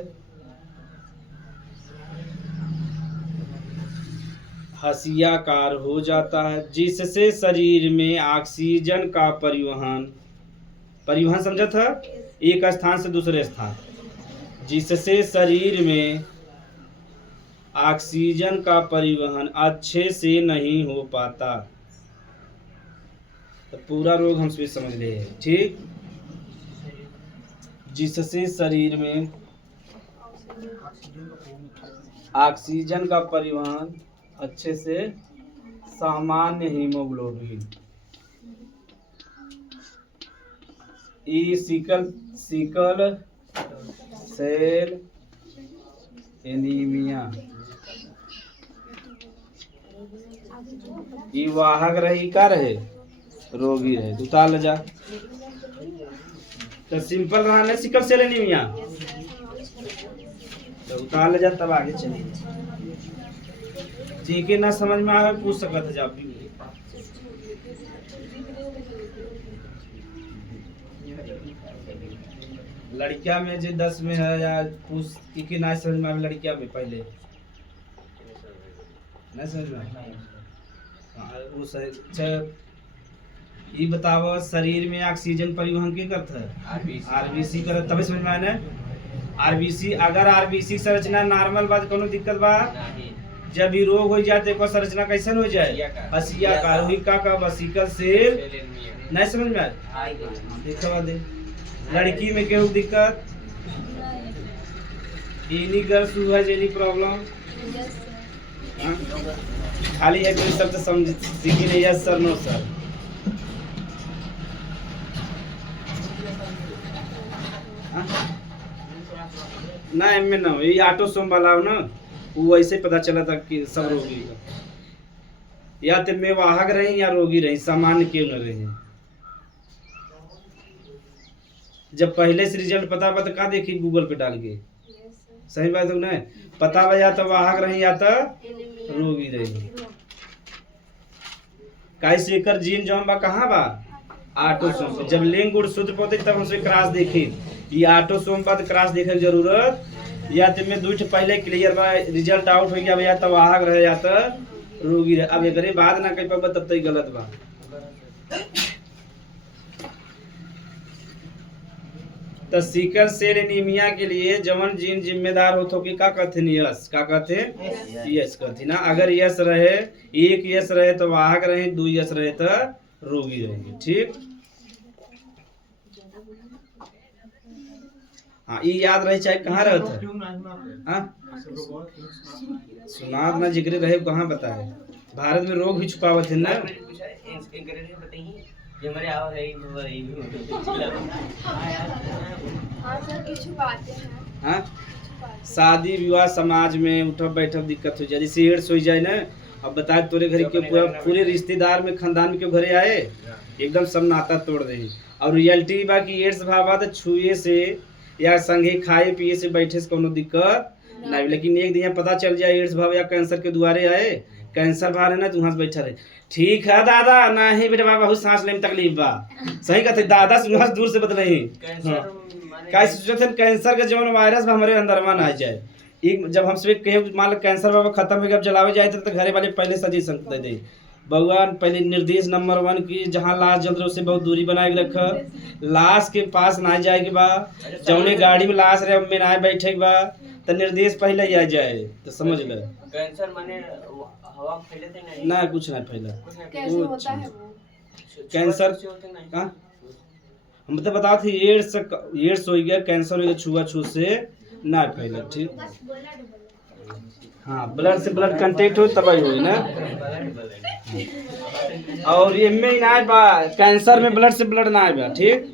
हसियाकार हो जाता है, जिससे शरीर में ऑक्सीजन का परिवहन समझा था, एक स्थान से दूसरे स्थान, जिससे शरीर में ऑक्सीजन का परिवहन अच्छे से नहीं हो पाता। तो पूरा रोग हम से समझ ले, ठीक। जिससे शरीर में ऑक्सीजन का परिवहन अच्छे से, सामान्य हीमोग्लोबिन, ई सिकल सेल एनीमिया, ई वाहक रही का रहे, रोगी रहे, उतार जा। तो सिंपल रहा ना सिकल सेल एनीमिया, तो उतार ले जा, तब आगे चलिए। ठीक है, ना समझ में आवे पूछ सकत है आप भी। लड़किया में जो 10 में है या पूछ कि ना समझ में आवे, लड़किया में पहले ना समझ में आवे। ये बताओ शरीर में ऑक्सीजन परिवहन के करता है, आरबीसी करत, तभी समझ में आए ना। आरबीसी, अगर आरबीसी संरचना नॉर्मल बात, कोनो दिक्कत बा? जब भी रोग हो जाए तो संरचना कैसन हो जाए, हसियाकार हुई का वसीकल सेल, नहीं समझ में आए। देखा दे लड़की में केहू दिक्कत, any girls who has any problem, खाली एक शब्द समझ सीखी नहीं, यस सर नो सर। ना एम ना, ये ऑटोसोम वाला हो ना, वो वैसे पता चला था कि सब रोगी का, या तो मैं वाहक रही या रोगी रही, सामान्य क्यों न रही। जब पहले से रिजल्ट पता तो का देखी गूगल पे डाल के, सही बात है ना, पता बा या तो वाहक रही या तो रोगी रही। कैसे एकर जीन जौन बा कहाँ बा, ऑटोसोम। जब लिंग गुण सूत्र पौधे तब हमसे क्रॉस देखी, ये ऑटोसोम बाद क्रॉस देखे की जरूरत, या तो में दूठ पहले क्लियर बा, रिजल्ट आउट हो गया या तो वाहक रहे या तो रोगी रहे। अब एकरे बाद ना कह पाबा तब तक गलत बा। तो सिकल सेल एनीमिया के लिए जवन जीन जिम्मेदार होतो कि का कहते हैं, यस, का कहते हैं, यस कहते ना। अगर यस रहे, एक यस रहे तो वाहक रहे, 2 यस रहे तो रोगी रहेंगे, ठीक। हाँ, ये याद रहे चाहे कहाँ रहता है, हाँ सुनाद ना जिक्र रहे कहाँ बताए। भारत में रोग भी छुपावत है ना, हाँ शादी विवाह समाज में उठब बैठब दिक्कत हो जाए, जैसे एड्स हो जाए ना। अब बताए तोरे घर के पूरे रिश्तेदार में खानदान में क्यों घरे आए, एकदम सब नाता तोड़ दे। और रियलिटी बा कि एड्स भावा तो छुए से या संगे खाए पिए से बैठे से कोनो दिक्कत नहीं, लेकिन एक दिन पता चल जाए एड्स भाव या कैंसर के दुआरे आए, कैंसर भार है ना, तू वहां से बैठा रहे। ठीक है दादा, नहीं बेटे बाबा बहुत सांस लेने में तकलीफ बा, सही कहते दादा से वहां दूर से बदले ही कैसे सोचते कैंसर के जवन वायरस हमारे अंदर में आ जाए। एक जब हमसे कहे मान लो कैंसर बाबा खत्म हो गया, जलावे जाए तो घरे वाले पहले सजेशन दे दे, भगवान पहले निर्देश नंबर 1 की जहाँ लाश जल रहे उससे बहुत दूरी बनाए रख, लाश के पास ना जाए के बा, जौने गाड़ी में लाश रहे में ना बैठे के बा, तो निर्देश पहले ही आ जाए, तो समझ ले। कैंसर माने हवा फैलते नहीं ना, कुछ ना फैला। कैसे होता है वो? कैंसर कहाँ हम तो बताओ थे, एड्स हो गया, कैंसर हो गया, छुआछूत से ना फैला, ठीक। हाँ, ब्लड से ब्लड कांटेक्ट हो तब हो ना। और ये में ना बा, कैंसर में ब्लड से ब्लड ना बा, ठीक।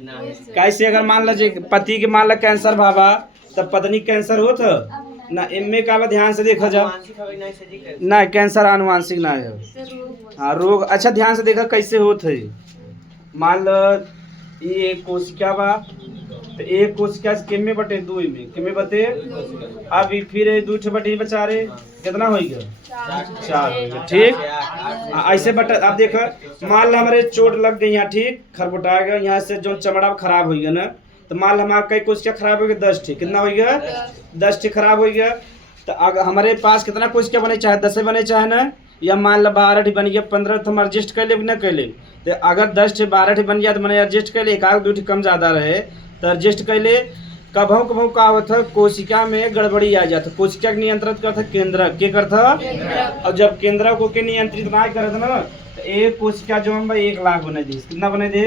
कैसे अगर मान लीजिए पति के मान ला कैंसर भावा, तब पत्नी कैंसर होत ना, इनमें का बा ध्यान से देखा जा ना, कैंसर आनुवांशिक ना है। हाँ रोग, अच्छा ध्यान से देखा कैसे होत है। मान लो ये कोशिका बा, तो एक कोशिका किमे बटे 2 में किमे बटे। अब फिर 2 ठे बटे बचा रहे कितना हो गया 4 हो गया। ठीक ऐसे बटा। अब देखो मान लो हमारे चोट लग गई यहाँ, ठीक खरबुटा गया यहाँ से जो चमड़ा खराब हो गया ना, तो मान लो हमारा कई कोशिका खराब हो गया 10 ठे। कितना हो गया 10 ठे खराब हो गया। तो अगर हमारे पास कितना कोशिका बने चाहे 10 बने चाहे ना, या मान लो 12 ठे बन गया 15 तो हम एडजस्ट कर ले न कर ले। तो अगर 10 ठे 12 ठे बन गया तो मैंने एडजस्ट कर ले, एक आध 2 ठे कम ज़्यादा रहे तो एडजस्ट कर ले। कभों कभों का होता कोशिका में गड़बड़ी आ जाता, कोशिका के नियंत्रित करता केंद्र के करता। और जब केंद्र को के नियंत्रित ना करता ना, तो एक कोशिका जो हम 1 लाख बने दी। कितना बने दे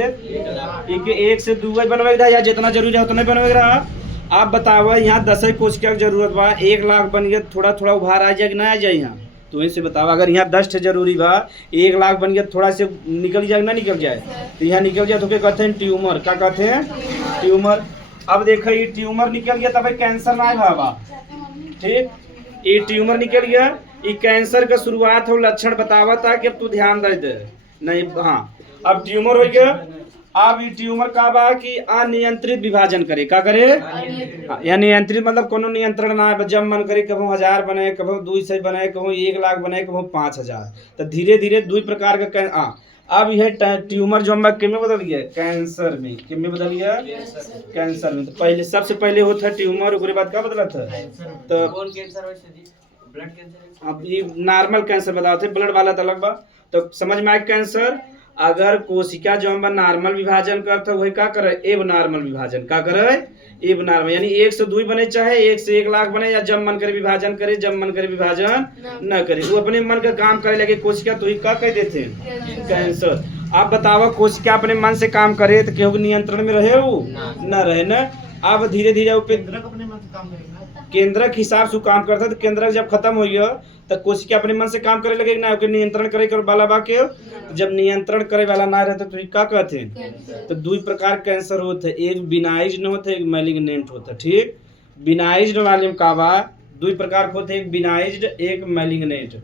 1 से 2 बनवे या जितना जरूरी है उतना बनवे रहा। आप बताओ यहाँ 10 कोशिका की जरूरत बा, 1 लाख बन गया, थोड़ा थोड़ा उभार आ जाए कि ना आ जाए यहाँ। तो इनसे बताओ अगर यहाँ 10 ठे जरूरी बा, 1 लाख बन गया, थोड़ा से निकल जाए ना निकल जाए, तो यहाँ निकल जाए तो क्या कहते हैं ट्यूमर। क्या कहते हैं ट्यूमर। अब देखो ये ट्यूमर निकल गया तब कैंसर ना बाबा। ठीक ये ट्यूमर निकल गया, ये कैंसर का शुरुआत हो लक्षण बतावा था कि अब तू ध्यान दे नहीं। हाँ अब ट्यूमर हो गया। अब ये ट्यूमर का बा कि अनियंत्रित विभाजन करे। क्या करे या नियंत्रित मतलब कोनो नियंत्रण ना है, जब मन करे कभी 1000 बने, कभी 200 बने, कभी 1 लाख बने, कभी 5000। तो धीरे धीरे 2 प्रकार का अब यह ट्यूमर जो हम किमें बदल गया कैंसर में। किमें बदल गया कैंसर में। तो पहले सबसे पहले होता ट्यूमर, उसके बाद क्या बदला था तो कौन कैंसर वैसे जी ब्लड कैंसर। अब ये नॉर्मल कैंसर बताओ थे, ब्लड वाला तो अलग बा। तो समझ में आए कैंसर। अगर कोशिका जो हम नॉर्मल विभाजन करते वही क्या करे एब नॉर्मल विभाजन। क्या करे एब नॉर्मल, यानी 1 से 2 बने चाहे 1 से 1 लाख बने, या जब मन करे विभाजन करे, जब मन करे विभाजन न करे, वो अपने मन का काम करे लगे कोशिका तो ही क्या कह देते हैं कैंसर। आप बताओ कोशिका अपने मन से काम करे तो केहू नियंत्रण में रहे वो न रहे ना। अब धीरे धीरे केंद्र के हिसाब से काम करता है। तो केंद्र जब खत्म हो गया तो कोशिका अपने मन से काम करे लगे ना, नियंत्रण करे वाला बा के। जब नियंत्रण करे वाला ना रहता तो क्या कहते हैं। तो 2 प्रकार कैंसर होते हैं, एक बिनाइज्ड होता है, एक मैलिग्नेंट होता है। ठीक बिनाइज्ड वाले में का बा 2 प्रकार होते हैं, एक बिनाइज्ड एक मैलिग्नेंट।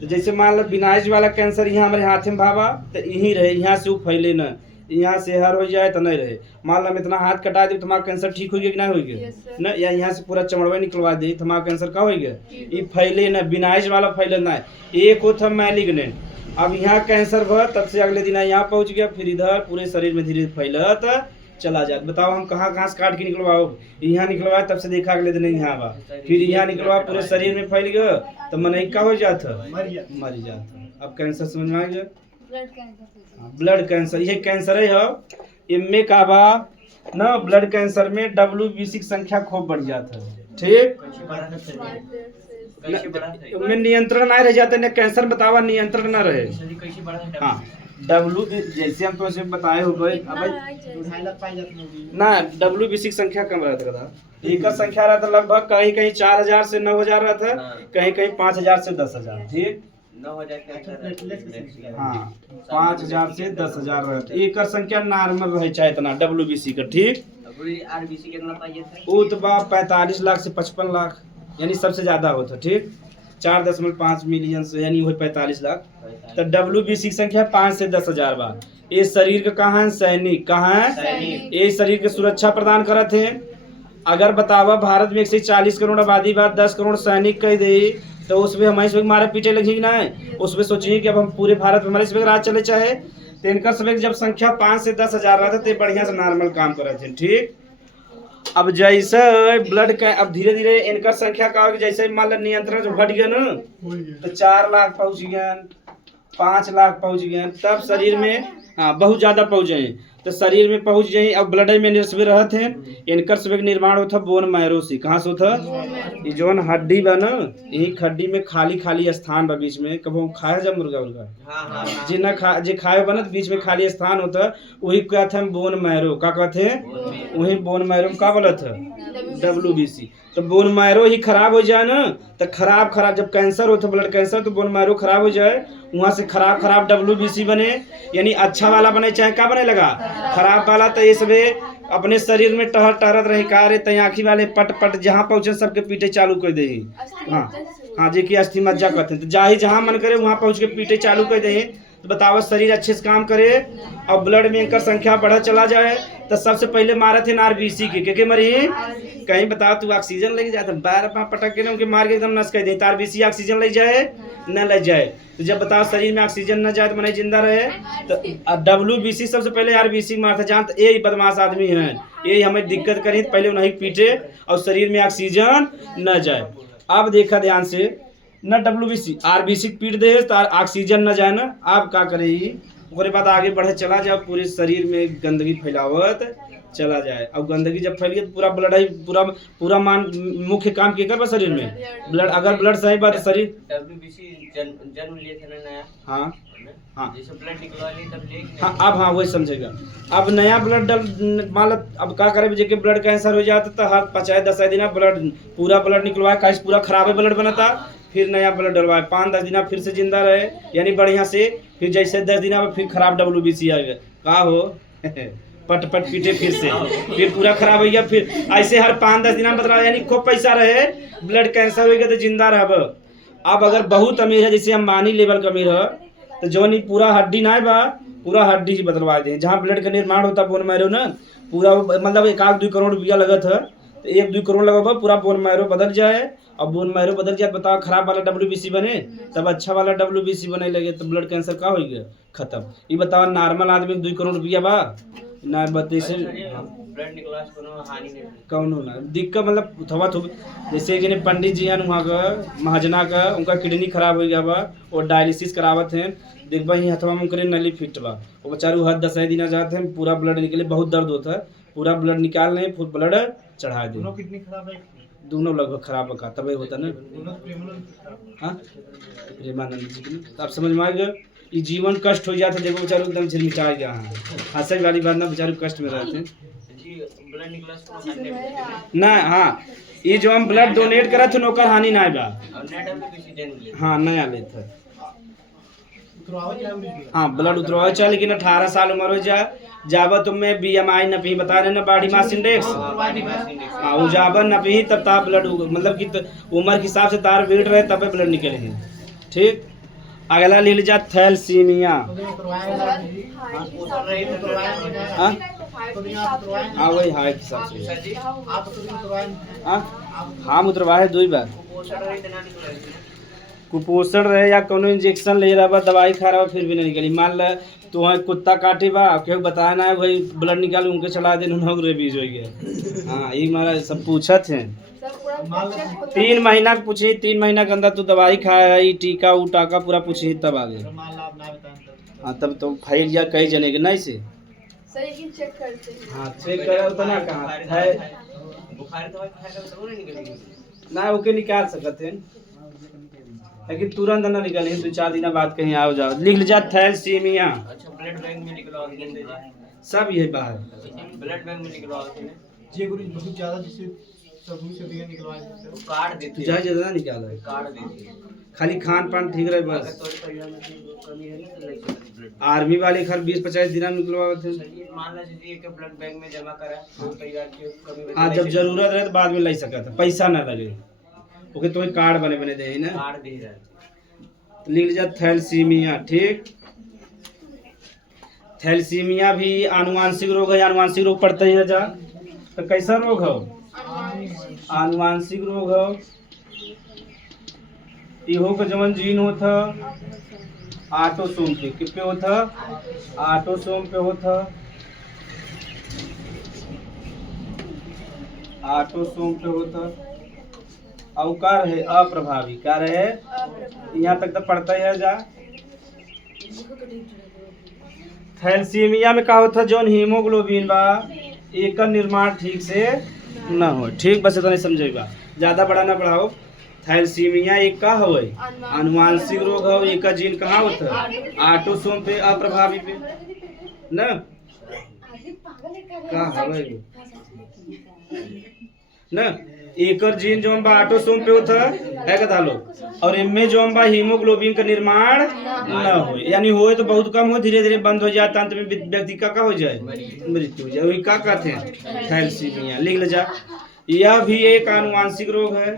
तो जैसे मान लो बिनाइज्ड वाला कैंसर यहाँ हमारे हाथ में भावा तो यहीं रहे, यहाँ से वो फैले ना, यहाँ से हर हो जाए तो नहीं रहे। मान लो हम इतना हाथ कटा दे तुम्हारा कैंसर ठीक हो गया कि नहीं हो गया ना, या यहाँ से पूरा चमड़वा निकलवा दे तुम्हारा कैंसर का हो गया। ये फैले ना, बिनाइज वाला फैले ना। एक होता मैलिग्नेंट। अब यहाँ कैंसर हुआ तब से अगले दिन यहाँ पहुँच गया, फिर इधर पूरे शरीर में धीरे फैला था चला जाए। बताओ हम कहाँ कहाँ से काट के निकलवाओ, यहाँ निकलवाए तब से देखा अगले दिन यहाँ बा, फिर यहाँ निकलवा पूरे शरीर में फैल गया तो मन का हो जाता मर जाता। अब कैंसर समझ में आ गया। ब्लड कैंसर ये कैंसर है इनमें का बा ना, ब्लड कैंसर में WBC की संख्या खूब बढ़ जाता है। ठीक उनमें नियंत्रण ना रह जाते ना कैंसर। बतावा नियंत्रण ना रहे। हाँ जैसे हम तो बताए हो गए ना, WBC की संख्या कम रहता था। एक संख्या रहता लगभग कहीं कहीं 4000 से 9000 रहता, कहीं कहीं 5000 से 10000। ठीक 9000 हाँ 5000 से 10000 रहता। एक संख्या नॉर्मल रहे चाहे इतना WBC का। ठीक आरबीसी कितना पाइए था वो तो 45 लाख से 55 लाख यानी सबसे ज्यादा होता। ठीक 4.5 मिलियन से यानी वही 45 लाख। तो WBC की संख्या 5 से 10,000 बार। ये शरीर का कहाँ है सैनिक, कहाँ है ये शरीर की सुरक्षा प्रदान करते हैं। अगर बतावा भारत में 140 करोड़ आबादी बात 10 करोड़ सैनिक कह दे तो उसमें हमारे सब मारे पीटे लगी ना है। उसमें सोचिए कि अब हम पूरे भारत में हमारे सब राज चले चाहे तो इनका सब जब संख्या 5 से 10,000 रहता तो बढ़िया से नॉर्मल काम कर रहे थे। ठीक अब जैसे ब्लड का अब धीरे धीरे इनका संख्या का होगी, जैसे मान लो नियंत्रण जो घट गया ना तो 4 लाख पहुंच गए, 5 लाख पहुंच गए, तब शरीर में हाँ बहुत ज्यादा पहुंच जाए तो शरीर में पहुंच जाए। अब ब्लड में रहते हैं इनकर सब निर्माण होता बोन मैरो से। कहाँ से होता ये जोन हड्डी बा ना, यही हड्डी में खाली खाली स्थान बा बीच में। कभी खाया जा मुर्गा उर्गा जिन्हें जे खाए बना तो बीच में खाली स्थान होता वही कहते हैं बोन मैरो। क्या कहते हैं वही बोन मैरो में क्या बोला था WBC। तो बोन मैरो ही खराब हो जाए ना तो खराब जब कैंसर होता ब्लड कैंसर तो बोन मैरो खराब हो जाए, वहाँ से खराब WBC बने यानी अच्छा वाला बने चाहे क्या बने लगा खराब वाला। तो ये सब अपने शरीर में टहरत रहे कार्य तय आँखी वाले पट जहाँ पहुँचे सबके पीटे चालू कर दे। हाँ हाँ जे कि अस्थि मज्जा कहते हैं। तो जहाँ मन करे वहाँ पहुँच के पीटे चालू कर दे तो बताओ शरीर अच्छे से काम करे और ब्लड में इनका संख्या बढ़ा चला जाए तो सबसे पहले मारे थे आरबीसी के मरी कहीं बताओ तू ऑक्सीजन लेके जाता बार पटक के ना उनके मार के एकदम नस कर दे आरबीसी ऑक्सीजन ले जाए न ले जाए तो जब बताओ शरीर में ऑक्सीजन न जाए तो मन जिंदा रहे तो WBC सबसे पहले आरबीसी मारता जानता ये बदमाश आदमी है ये हमें दिक्कत करी तो पहले उन्हें पीटे और शरीर में ऑक्सीजन न जाए। अब देखा ध्यान से न WBC आरबीसी पीट दे तो ऑक्सीजन न जाए ना आप क्या करे उसके बाद आगे बढ़े चला जाए पूरे शरीर में गंदगी फैलावत चला जाए और गंदगी जब फैल गई तो पूरा ब्लड पूरा मान मुख्य काम क्या कर शरीर में ब्लड अगर ब्लड सही बात है शरीर WBC जन्म लिए थे ना नया। हाँ हाँ जैसे ब्लड निकलवा लिए तब ले हाँ अब हाँ वही समझेगा। अब नया ब्लड मान लो अब क्या करे जेके ब्लड कैंसर हो जाता तो हर 5-10 दिन ब्लड पूरा ब्लड निकलवाए कैसे पूरा खराब ब्लड बनता फिर नया ब्लड डलवाए 5-10 दिन फिर से जिंदा रहे यानी बढ़िया से फिर जैसे 10 दिन फिर खराब WBC आ गया का हो पट पीटे फिर पूरा खराब हो गया फिर ऐसे हर 5-10 दिन बता यानी खूब पैसा रहे ब्लड कैंसर हो गया तो जिंदा रह। अब अगर बहुत अमीर है जैसे अंबानी लेवल का अमीर है तो जो नहीं पूरा हड्डी ना बा पूरा हड्डी ही बदलवा दे जहाँ ब्लड का निर्माण होता बोन मैरो ना पूरा मतलब 1-2 करोड़ रुपया लगत है तो 1-2 करोड़ लगा पूरा बोन मैरो बदल जाए और बोन मैरो बदल जाए बताओ खराब वाला WBC बने तब अच्छा वाला WBC बने लगे तो ब्लड कैंसर का हो गया खत्म। ये बताओ नॉर्मल आदमी 2 करोड़ रुपया बा ना बते से ब्लड निकलवा से कोनो हानि नहीं कौन ना दिक्कत मतलब थोड़ा जैसे कि पंडित जी हैं वहाँ का महाजना का उनका किडनी खराब हो गया बा और डायलिसिस करावत हैं देखबा ही हथवा में करे नली फिट बा वो बेचारू हर 10 दिन जाते हैं पूरा ब्लड निकले बहुत दर्द होता है पूरा ब्लड निकाल लें फिर ब्लड चढ़ा दे दोनों किडनी खराब है दोनों लगभग खराब का तब होता ना दोनों प्रेमानंद हाँ प्रेमानंद जी की तो आप समझ में आ गया ये जीवन कष्ट हो जाता देखो बेचारू एकदम झिलमिटा गया हंसे वाली बात ना बेचारू कष्ट में रहते जी ब्लड निकलवा से कोनो हानि नहीं ना हाँ ये जो हम ब्लड डोनेट करा थे नौकर हानि ना बा और नया WBC जन्म लिए हाँ नया लेते उतरवावे क्या उनकी हाँ ब्लड उतरवा चाहे लेकिन 18 साल उम्र हो जा जाबा तुम्हें BMI न पी बता रहे ना बॉडी मास इंडेक्स हाँ वो जाबा न पी तब तार ब्लड मतलब कि उम्र के हिसाब से तार वेट रहे तब ब्लड निकले ठीक। अगला ले लीजिए थैलेसीमिया हाँ वही हाइट के हिसाब से आप तो उतरवाए हाँ उतरवाए 2 बार कुपोषण रहे या कोनो इंजेक्शन ले रहा बा दवाई खा रहा बा फिर भी नहीं निकली मान ल तुम्हें कुत्ता काटे बा केहू बताया ना भाई ब्लड निकाल उनके चला दे रेबीज हो गया। हाँ ये हमारा सब पूछत है 3 महीना के पूछी 3 महीना के अंदर तू दवाई खाया टीका टाका पूरा पूछी तब आगे हाँ तब तो फाइल या कई जने के नहीं से चेक करते हैं। हाँ चेक करा उतना कहाँ है बुखार दवाई खाएगा तो नहीं निकलेगी ना ओके निकाल सकते हैं लेकिन तुरंत ना निकले 2-4 दिन बाद कहीं आओ जाओ लिख लीजिए थैलेसीमिया। अच्छा ब्लड बैंक में निकलवा देंगे सब यही बाहर ब्लड बैंक में निकलवा देंगे जी गुरु बहुत ज्यादा जिससे सब से भी निकलवाए तो कार्ड देते तुझा ज्यादा निकाल कार्ड देते हैं खाली खान पान ठीक रहे अगर बस तोरे परिवार में कमी है ना तो नहीं चलेगी ब्लड आर्मी वाले खर 20-25 दिन में निकलवाते थे चलिए मान लीजिए कि ब्लड बैंक में जमा करा तो परिवार की कमी हाँ जब जरूरत रहे तो बाद में ले सकता था पैसा ना लगे ओके तुम्हें कार्ड बने दे ना कार्ड दे रहा है तो लिख लीजिए थैलेसीमिया ठीक। थैलेसीमिया भी आनुवांशिक रोग है आनुवांशिक रोग पड़ता ही है जा तो कैसा रोग हो आनुवांशिक रोग हो इहो का जवन जीन होता ऑटोसोम पे होता ऑटोसोम पे होता ऑटोसोम पे होता अवकार है अप्रभावी कार है यहाँ तक तो पढ़ता ही है जा। थैलेसीमिया में क्या होता जौन हीमोग्लोबिन बा एक निर्माण ठीक से न हो ठीक बस इतना समझेगा ज़्यादा बड़ा ना बढ़ाओ। थैलेसीमिया एक का हो आनुवांशिक रोग हो एक का जीन कहाँ होता है ऑटोसोम पे अप्रभावी पे न का हवे न एकर जीन जो बा ऑटोसोम पे होता है कथा लो और इनमें जो बा हीमोग्लोबिन का निर्माण न हो यानी होए तो बहुत कम हो धीरे धीरे बंद हो जाता अंत में व्यक्ति का हो जाए मृत्यु हो जाए वही का कहते हैं थैलेसीमिया लिख ले जा। यह भी एक आनुवांशिक रोग है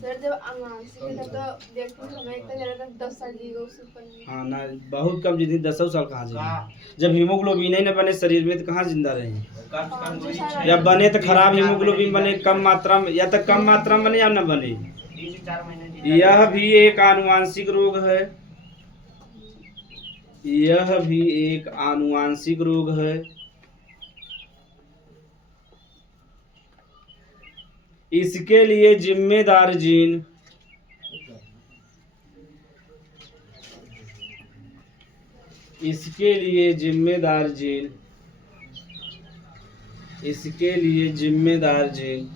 सर जब आनुवांशिक था तो व्यक्ति समय एक था 10 साल जीएगा उससे ऊपर नहीं। हाँ ना, बहुत कम जिंदगी 10 साल कहाँ जी। जब हीमोग्लोबिन ही न बने शरीर में तो कहाँ जिंदा रहे। या बने तो खराब हीमोग्लोबिन बने कम मात्रा में, या तो कम मात्रा में बने या न बने। 3 से 4 महीने यह भी एक आनुवांशिक रोग है। यह भी एक आनुवांशिक रोग है। इसके लिए जिम्मेदार जीन इसके लिए जिम्मेदार जीन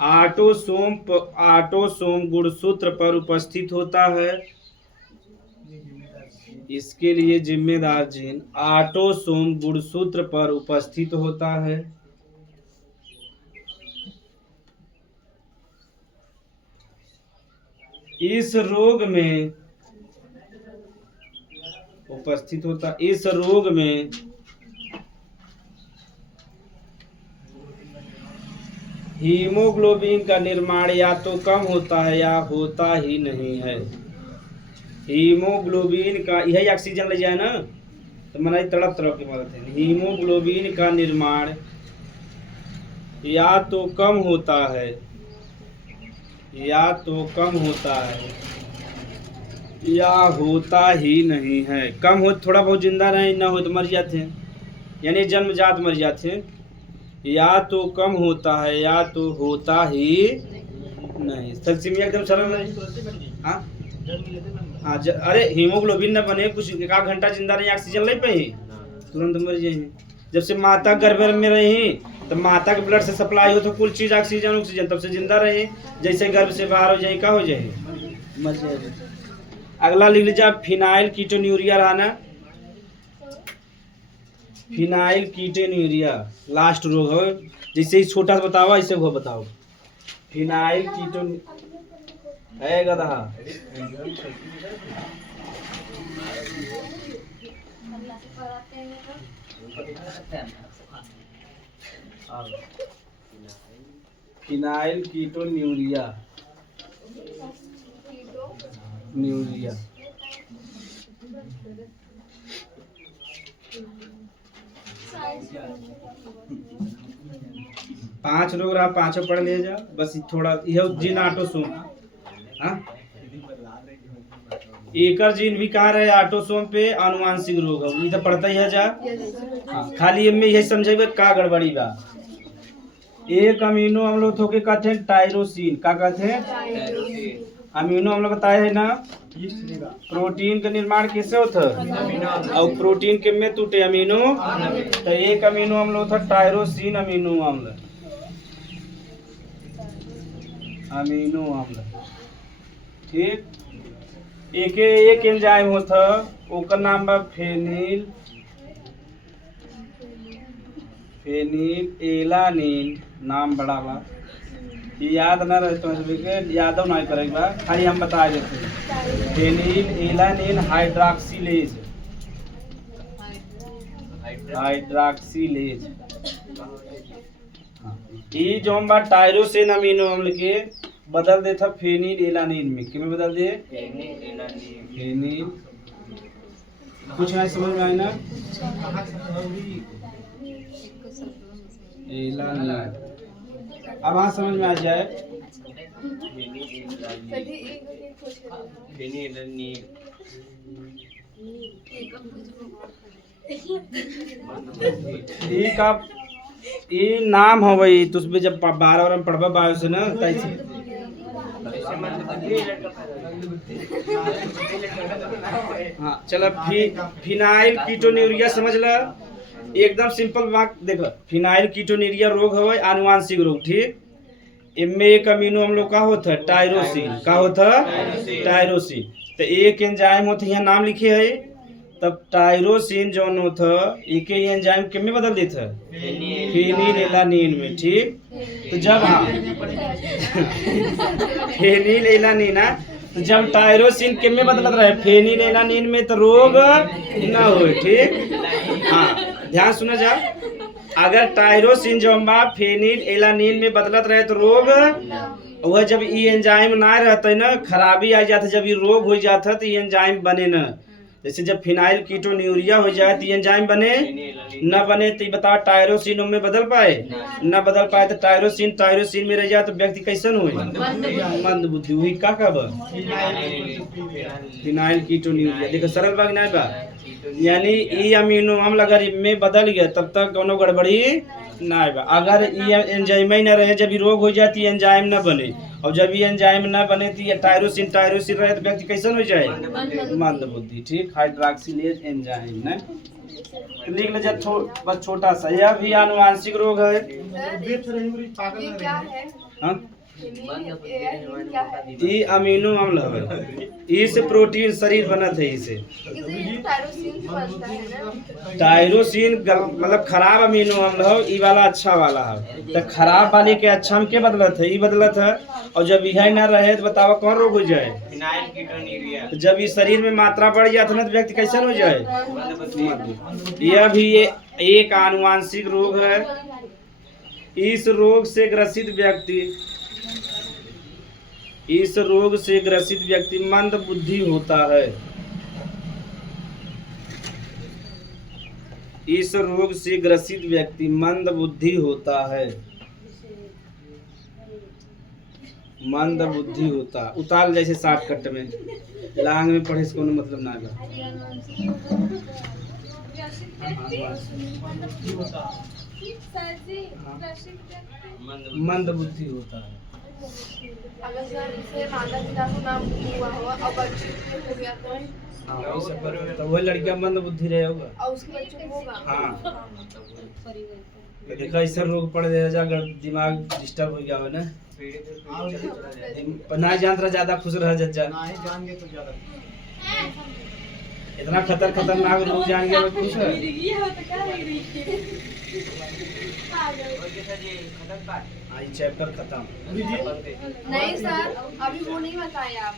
आटोसोम गुणसूत्र पर उपस्थित होता है। इसके लिए जिम्मेदार जीन आटोसोम गुणसूत्र पर उपस्थित होता है। इस रोग में हीमोग्लोबिन का निर्माण या तो कम होता है या होता ही नहीं है। हीमोग्लोबिन का यही ऑक्सीजन ले जाए ना तो मना तड़प की मदद है। हीमोग्लोबिन का निर्माण या तो कम होता है या होता ही नहीं है। कम हो थोड़ा बहुत जिंदा रहे, ना हो तो मर जाते हैं, यानी जन्मजात मर जाते हैं। या तो कम होता है या तो होता ही नहीं। थैलेसीमिया एकदम सरल है। हाँ हाँ अरे हीमोग्लोबिन न बने कुछ एक आध घंटा जिंदा रही, ऑक्सीजन ले पाई तुरंत मर जाए। जब से माता गर्भ में रही तो माता के ब्लड से सप्लाई हो तो कुल चीज ऑक्सीजन तब से जिंदा रहे। जैसे गर्भ से बाहर हो जाए क्या हो जाए, मर जाए। अगला लिख लीजिए फिनाइल कीटोन्यूरिया रहा ना। फिनाइल कीटोन्यूरिया लास्ट रोग हो। जैसे ही छोटा सा बताओ ऐसे वो बताओ। फिनाइल कीटोन है गधा। फिनाइल कीटोन्यूरिया न्यूरिया पांच लोग रहा, पांचों पढ़ ले जा बस। थोड़ा यह जीन आटोसोम। हाँ एकर जीन भी कहाँ रहे आटोसोम पे आनुवांशिक रोग है, ये तो पढ़ता ही है जा। हाँ खाली इनमें यही समझेगा का गड़बड़ी बा। एक अमीनो अम्ल थोके कहते हैं टायरोसिन। का कहते हैं? अमीनो अम्ल बताया है ना। प्रोटीन का निर्माण कैसे होता है और प्रोटीन के में टूटे अमीनो। तो एक अमीनो अम्ल होता है टायरोसिन अमीनो अम्ल। ठीक। एक एंजाइम होता ओकर नाम बा फेनिल एलानिन। नाम बड़ा बा, याद ना रहे तो याद ना करेगा, खाली हम बता देते हैं। Phenylalanine hydroxylase. ये जो हम टायरोसिन अमीनो अम्ल के बदल देता फेनिल एलानिन में। किमें बदल दे? फेनिल। कुछ नहीं समझ में आए ना? एलानिन अब वहाँ समझ में आ जाए। ठीक। आप ये नाम हो भाई तो उसमें जब 12 में पढ़वा बायो से ना तैसे हाँ चलो। फिनाइल कीटोन्यूरिया समझ ला। एकदम सिंपल बात देखो। फिनाइल कीटोन्यूरिया रोग है आनुवांशिक रोग। ठीक। इनमें एक अमीनो अम्ल का होता है टायरोसिन। का होता है? टायरोसिन। तो एक एंजाइम होता है, यहाँ नाम लिखे है। तब टायरोसिन जो होता एक एंजाइम के में बदल देता है फेनिल एलानिन में। ठीक। तो जब हाँ फेनिल एलानिन है तो जब टायरोसिन के में बदलत रहे फेनिल एलानिन में तो रोग ना हो। ठीक। हाँ ध्यान सुना जा। अगर टायरोसिन जो फेनिल एलानिन में बदलत रहे तो रोग वह जब ये एंजाइम ना रहते ना, खराबी आ जाता, जब ये रोग हो जाता तो ये एंजाइम बने ना। जैसे जब फिनाइल कीटोन्यूरिया हो जाए तो ये एंजाइम बने न बने, तो ये बताओ टायरोसिन में बदल पाए न बदल पाए, तो टायरोसिन में रह जाए तो व्यक्ति कैसन हुए? मंद बुद्धि हुई। का कब फिनाइल कीटोन्यूरिया, देखो सरल बात नहीं बा, यानी ई अमीनो अम्ल अगर इनमें बदल गया तब तक कोनो गड़बड़ी ना बा। अगर ये एंजाइम ही न रहे, जब ये रोग हो जाए तो एंजाइम न बने, और जब ये एंजाइम न बने तो ये टायरोसिन रहे तो व्यक्ति कैसन हो जाए? मंद बुद्धि। ठीक, हाइड्रोक्सिलेज एंजाइम ना, तो लिख ले जा बस छोटा सा। यह भी आनुवांशिक रोग है। ये क्या है? हाँ, क्या है? ये अमीनो अम्ल है, इससे प्रोटीन शरीर बनत है। इसे इसे टायरोसिन से बनता है ना। टायरोसिन मतलब खराब अमीनो अम्ल हो, ई वाला अच्छा वाला है। तो खराब वाले के अच्छा में के बदलत है? ई बदलत है। और जब यह ना रहे तो बताओ कौन रोग हो जाए? Phenyl ketonuria. तो जब इस शरीर में मात्रा बढ़ जाता है ना तो व्यक्ति कैसन हो जाए? यह भी एक आनुवांशिक रोग है। इस रोग से ग्रसित व्यक्ति मंद बुद्धि होता है। इस रोग से ग्रसित व्यक्ति मंद बुद्धि होता है। मंद बुद्धि होता, उतार जैसे शॉर्टकट में लांग में पढ़े से कोनो मतलब ना बा। मंद बुद्धि होता है। अगर सर इसे माता पिता को नाम हुआ हो और बच्चे को हो गया तो हाँ, वही सब पर तो वही लड़किया मंद बुद्धि रहे होगा। और उसके बच्चे को होगा। हाँ, देखा ऐसा रोग पड़ जाएगा अगर दिमाग डिस्टर्ब हो गया हो ना, ना जान रहा ज्यादा खुश रह जा, इतना खतरनाक रोग जान गया खुश है। आज चैप्टर खत्म। नहीं सर, अभी वो नहीं बताए आप।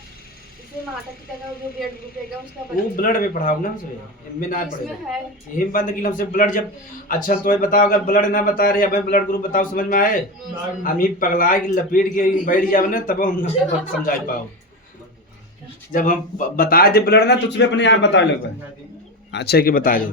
इसे माता पिता का जो ब्लड ग्रुप रहेगा उसका वो ब्लड में पढ़ाओ ना, में ना इसमें पढ़ेगा। है। यही बंद की हमसे ब्लड जब अच्छा तो ये बताओ, अगर ब्लड ना बता रहे अब ब्लड ग्रुप बताओ, समझ में आए? हम ही पगला के लपेट के बैठ जाओ ना तब हम समझा पाओ। जब हम बता दे ब्लड ना तो उसमें अपने आप बता लो। अच्छा कि बता दो।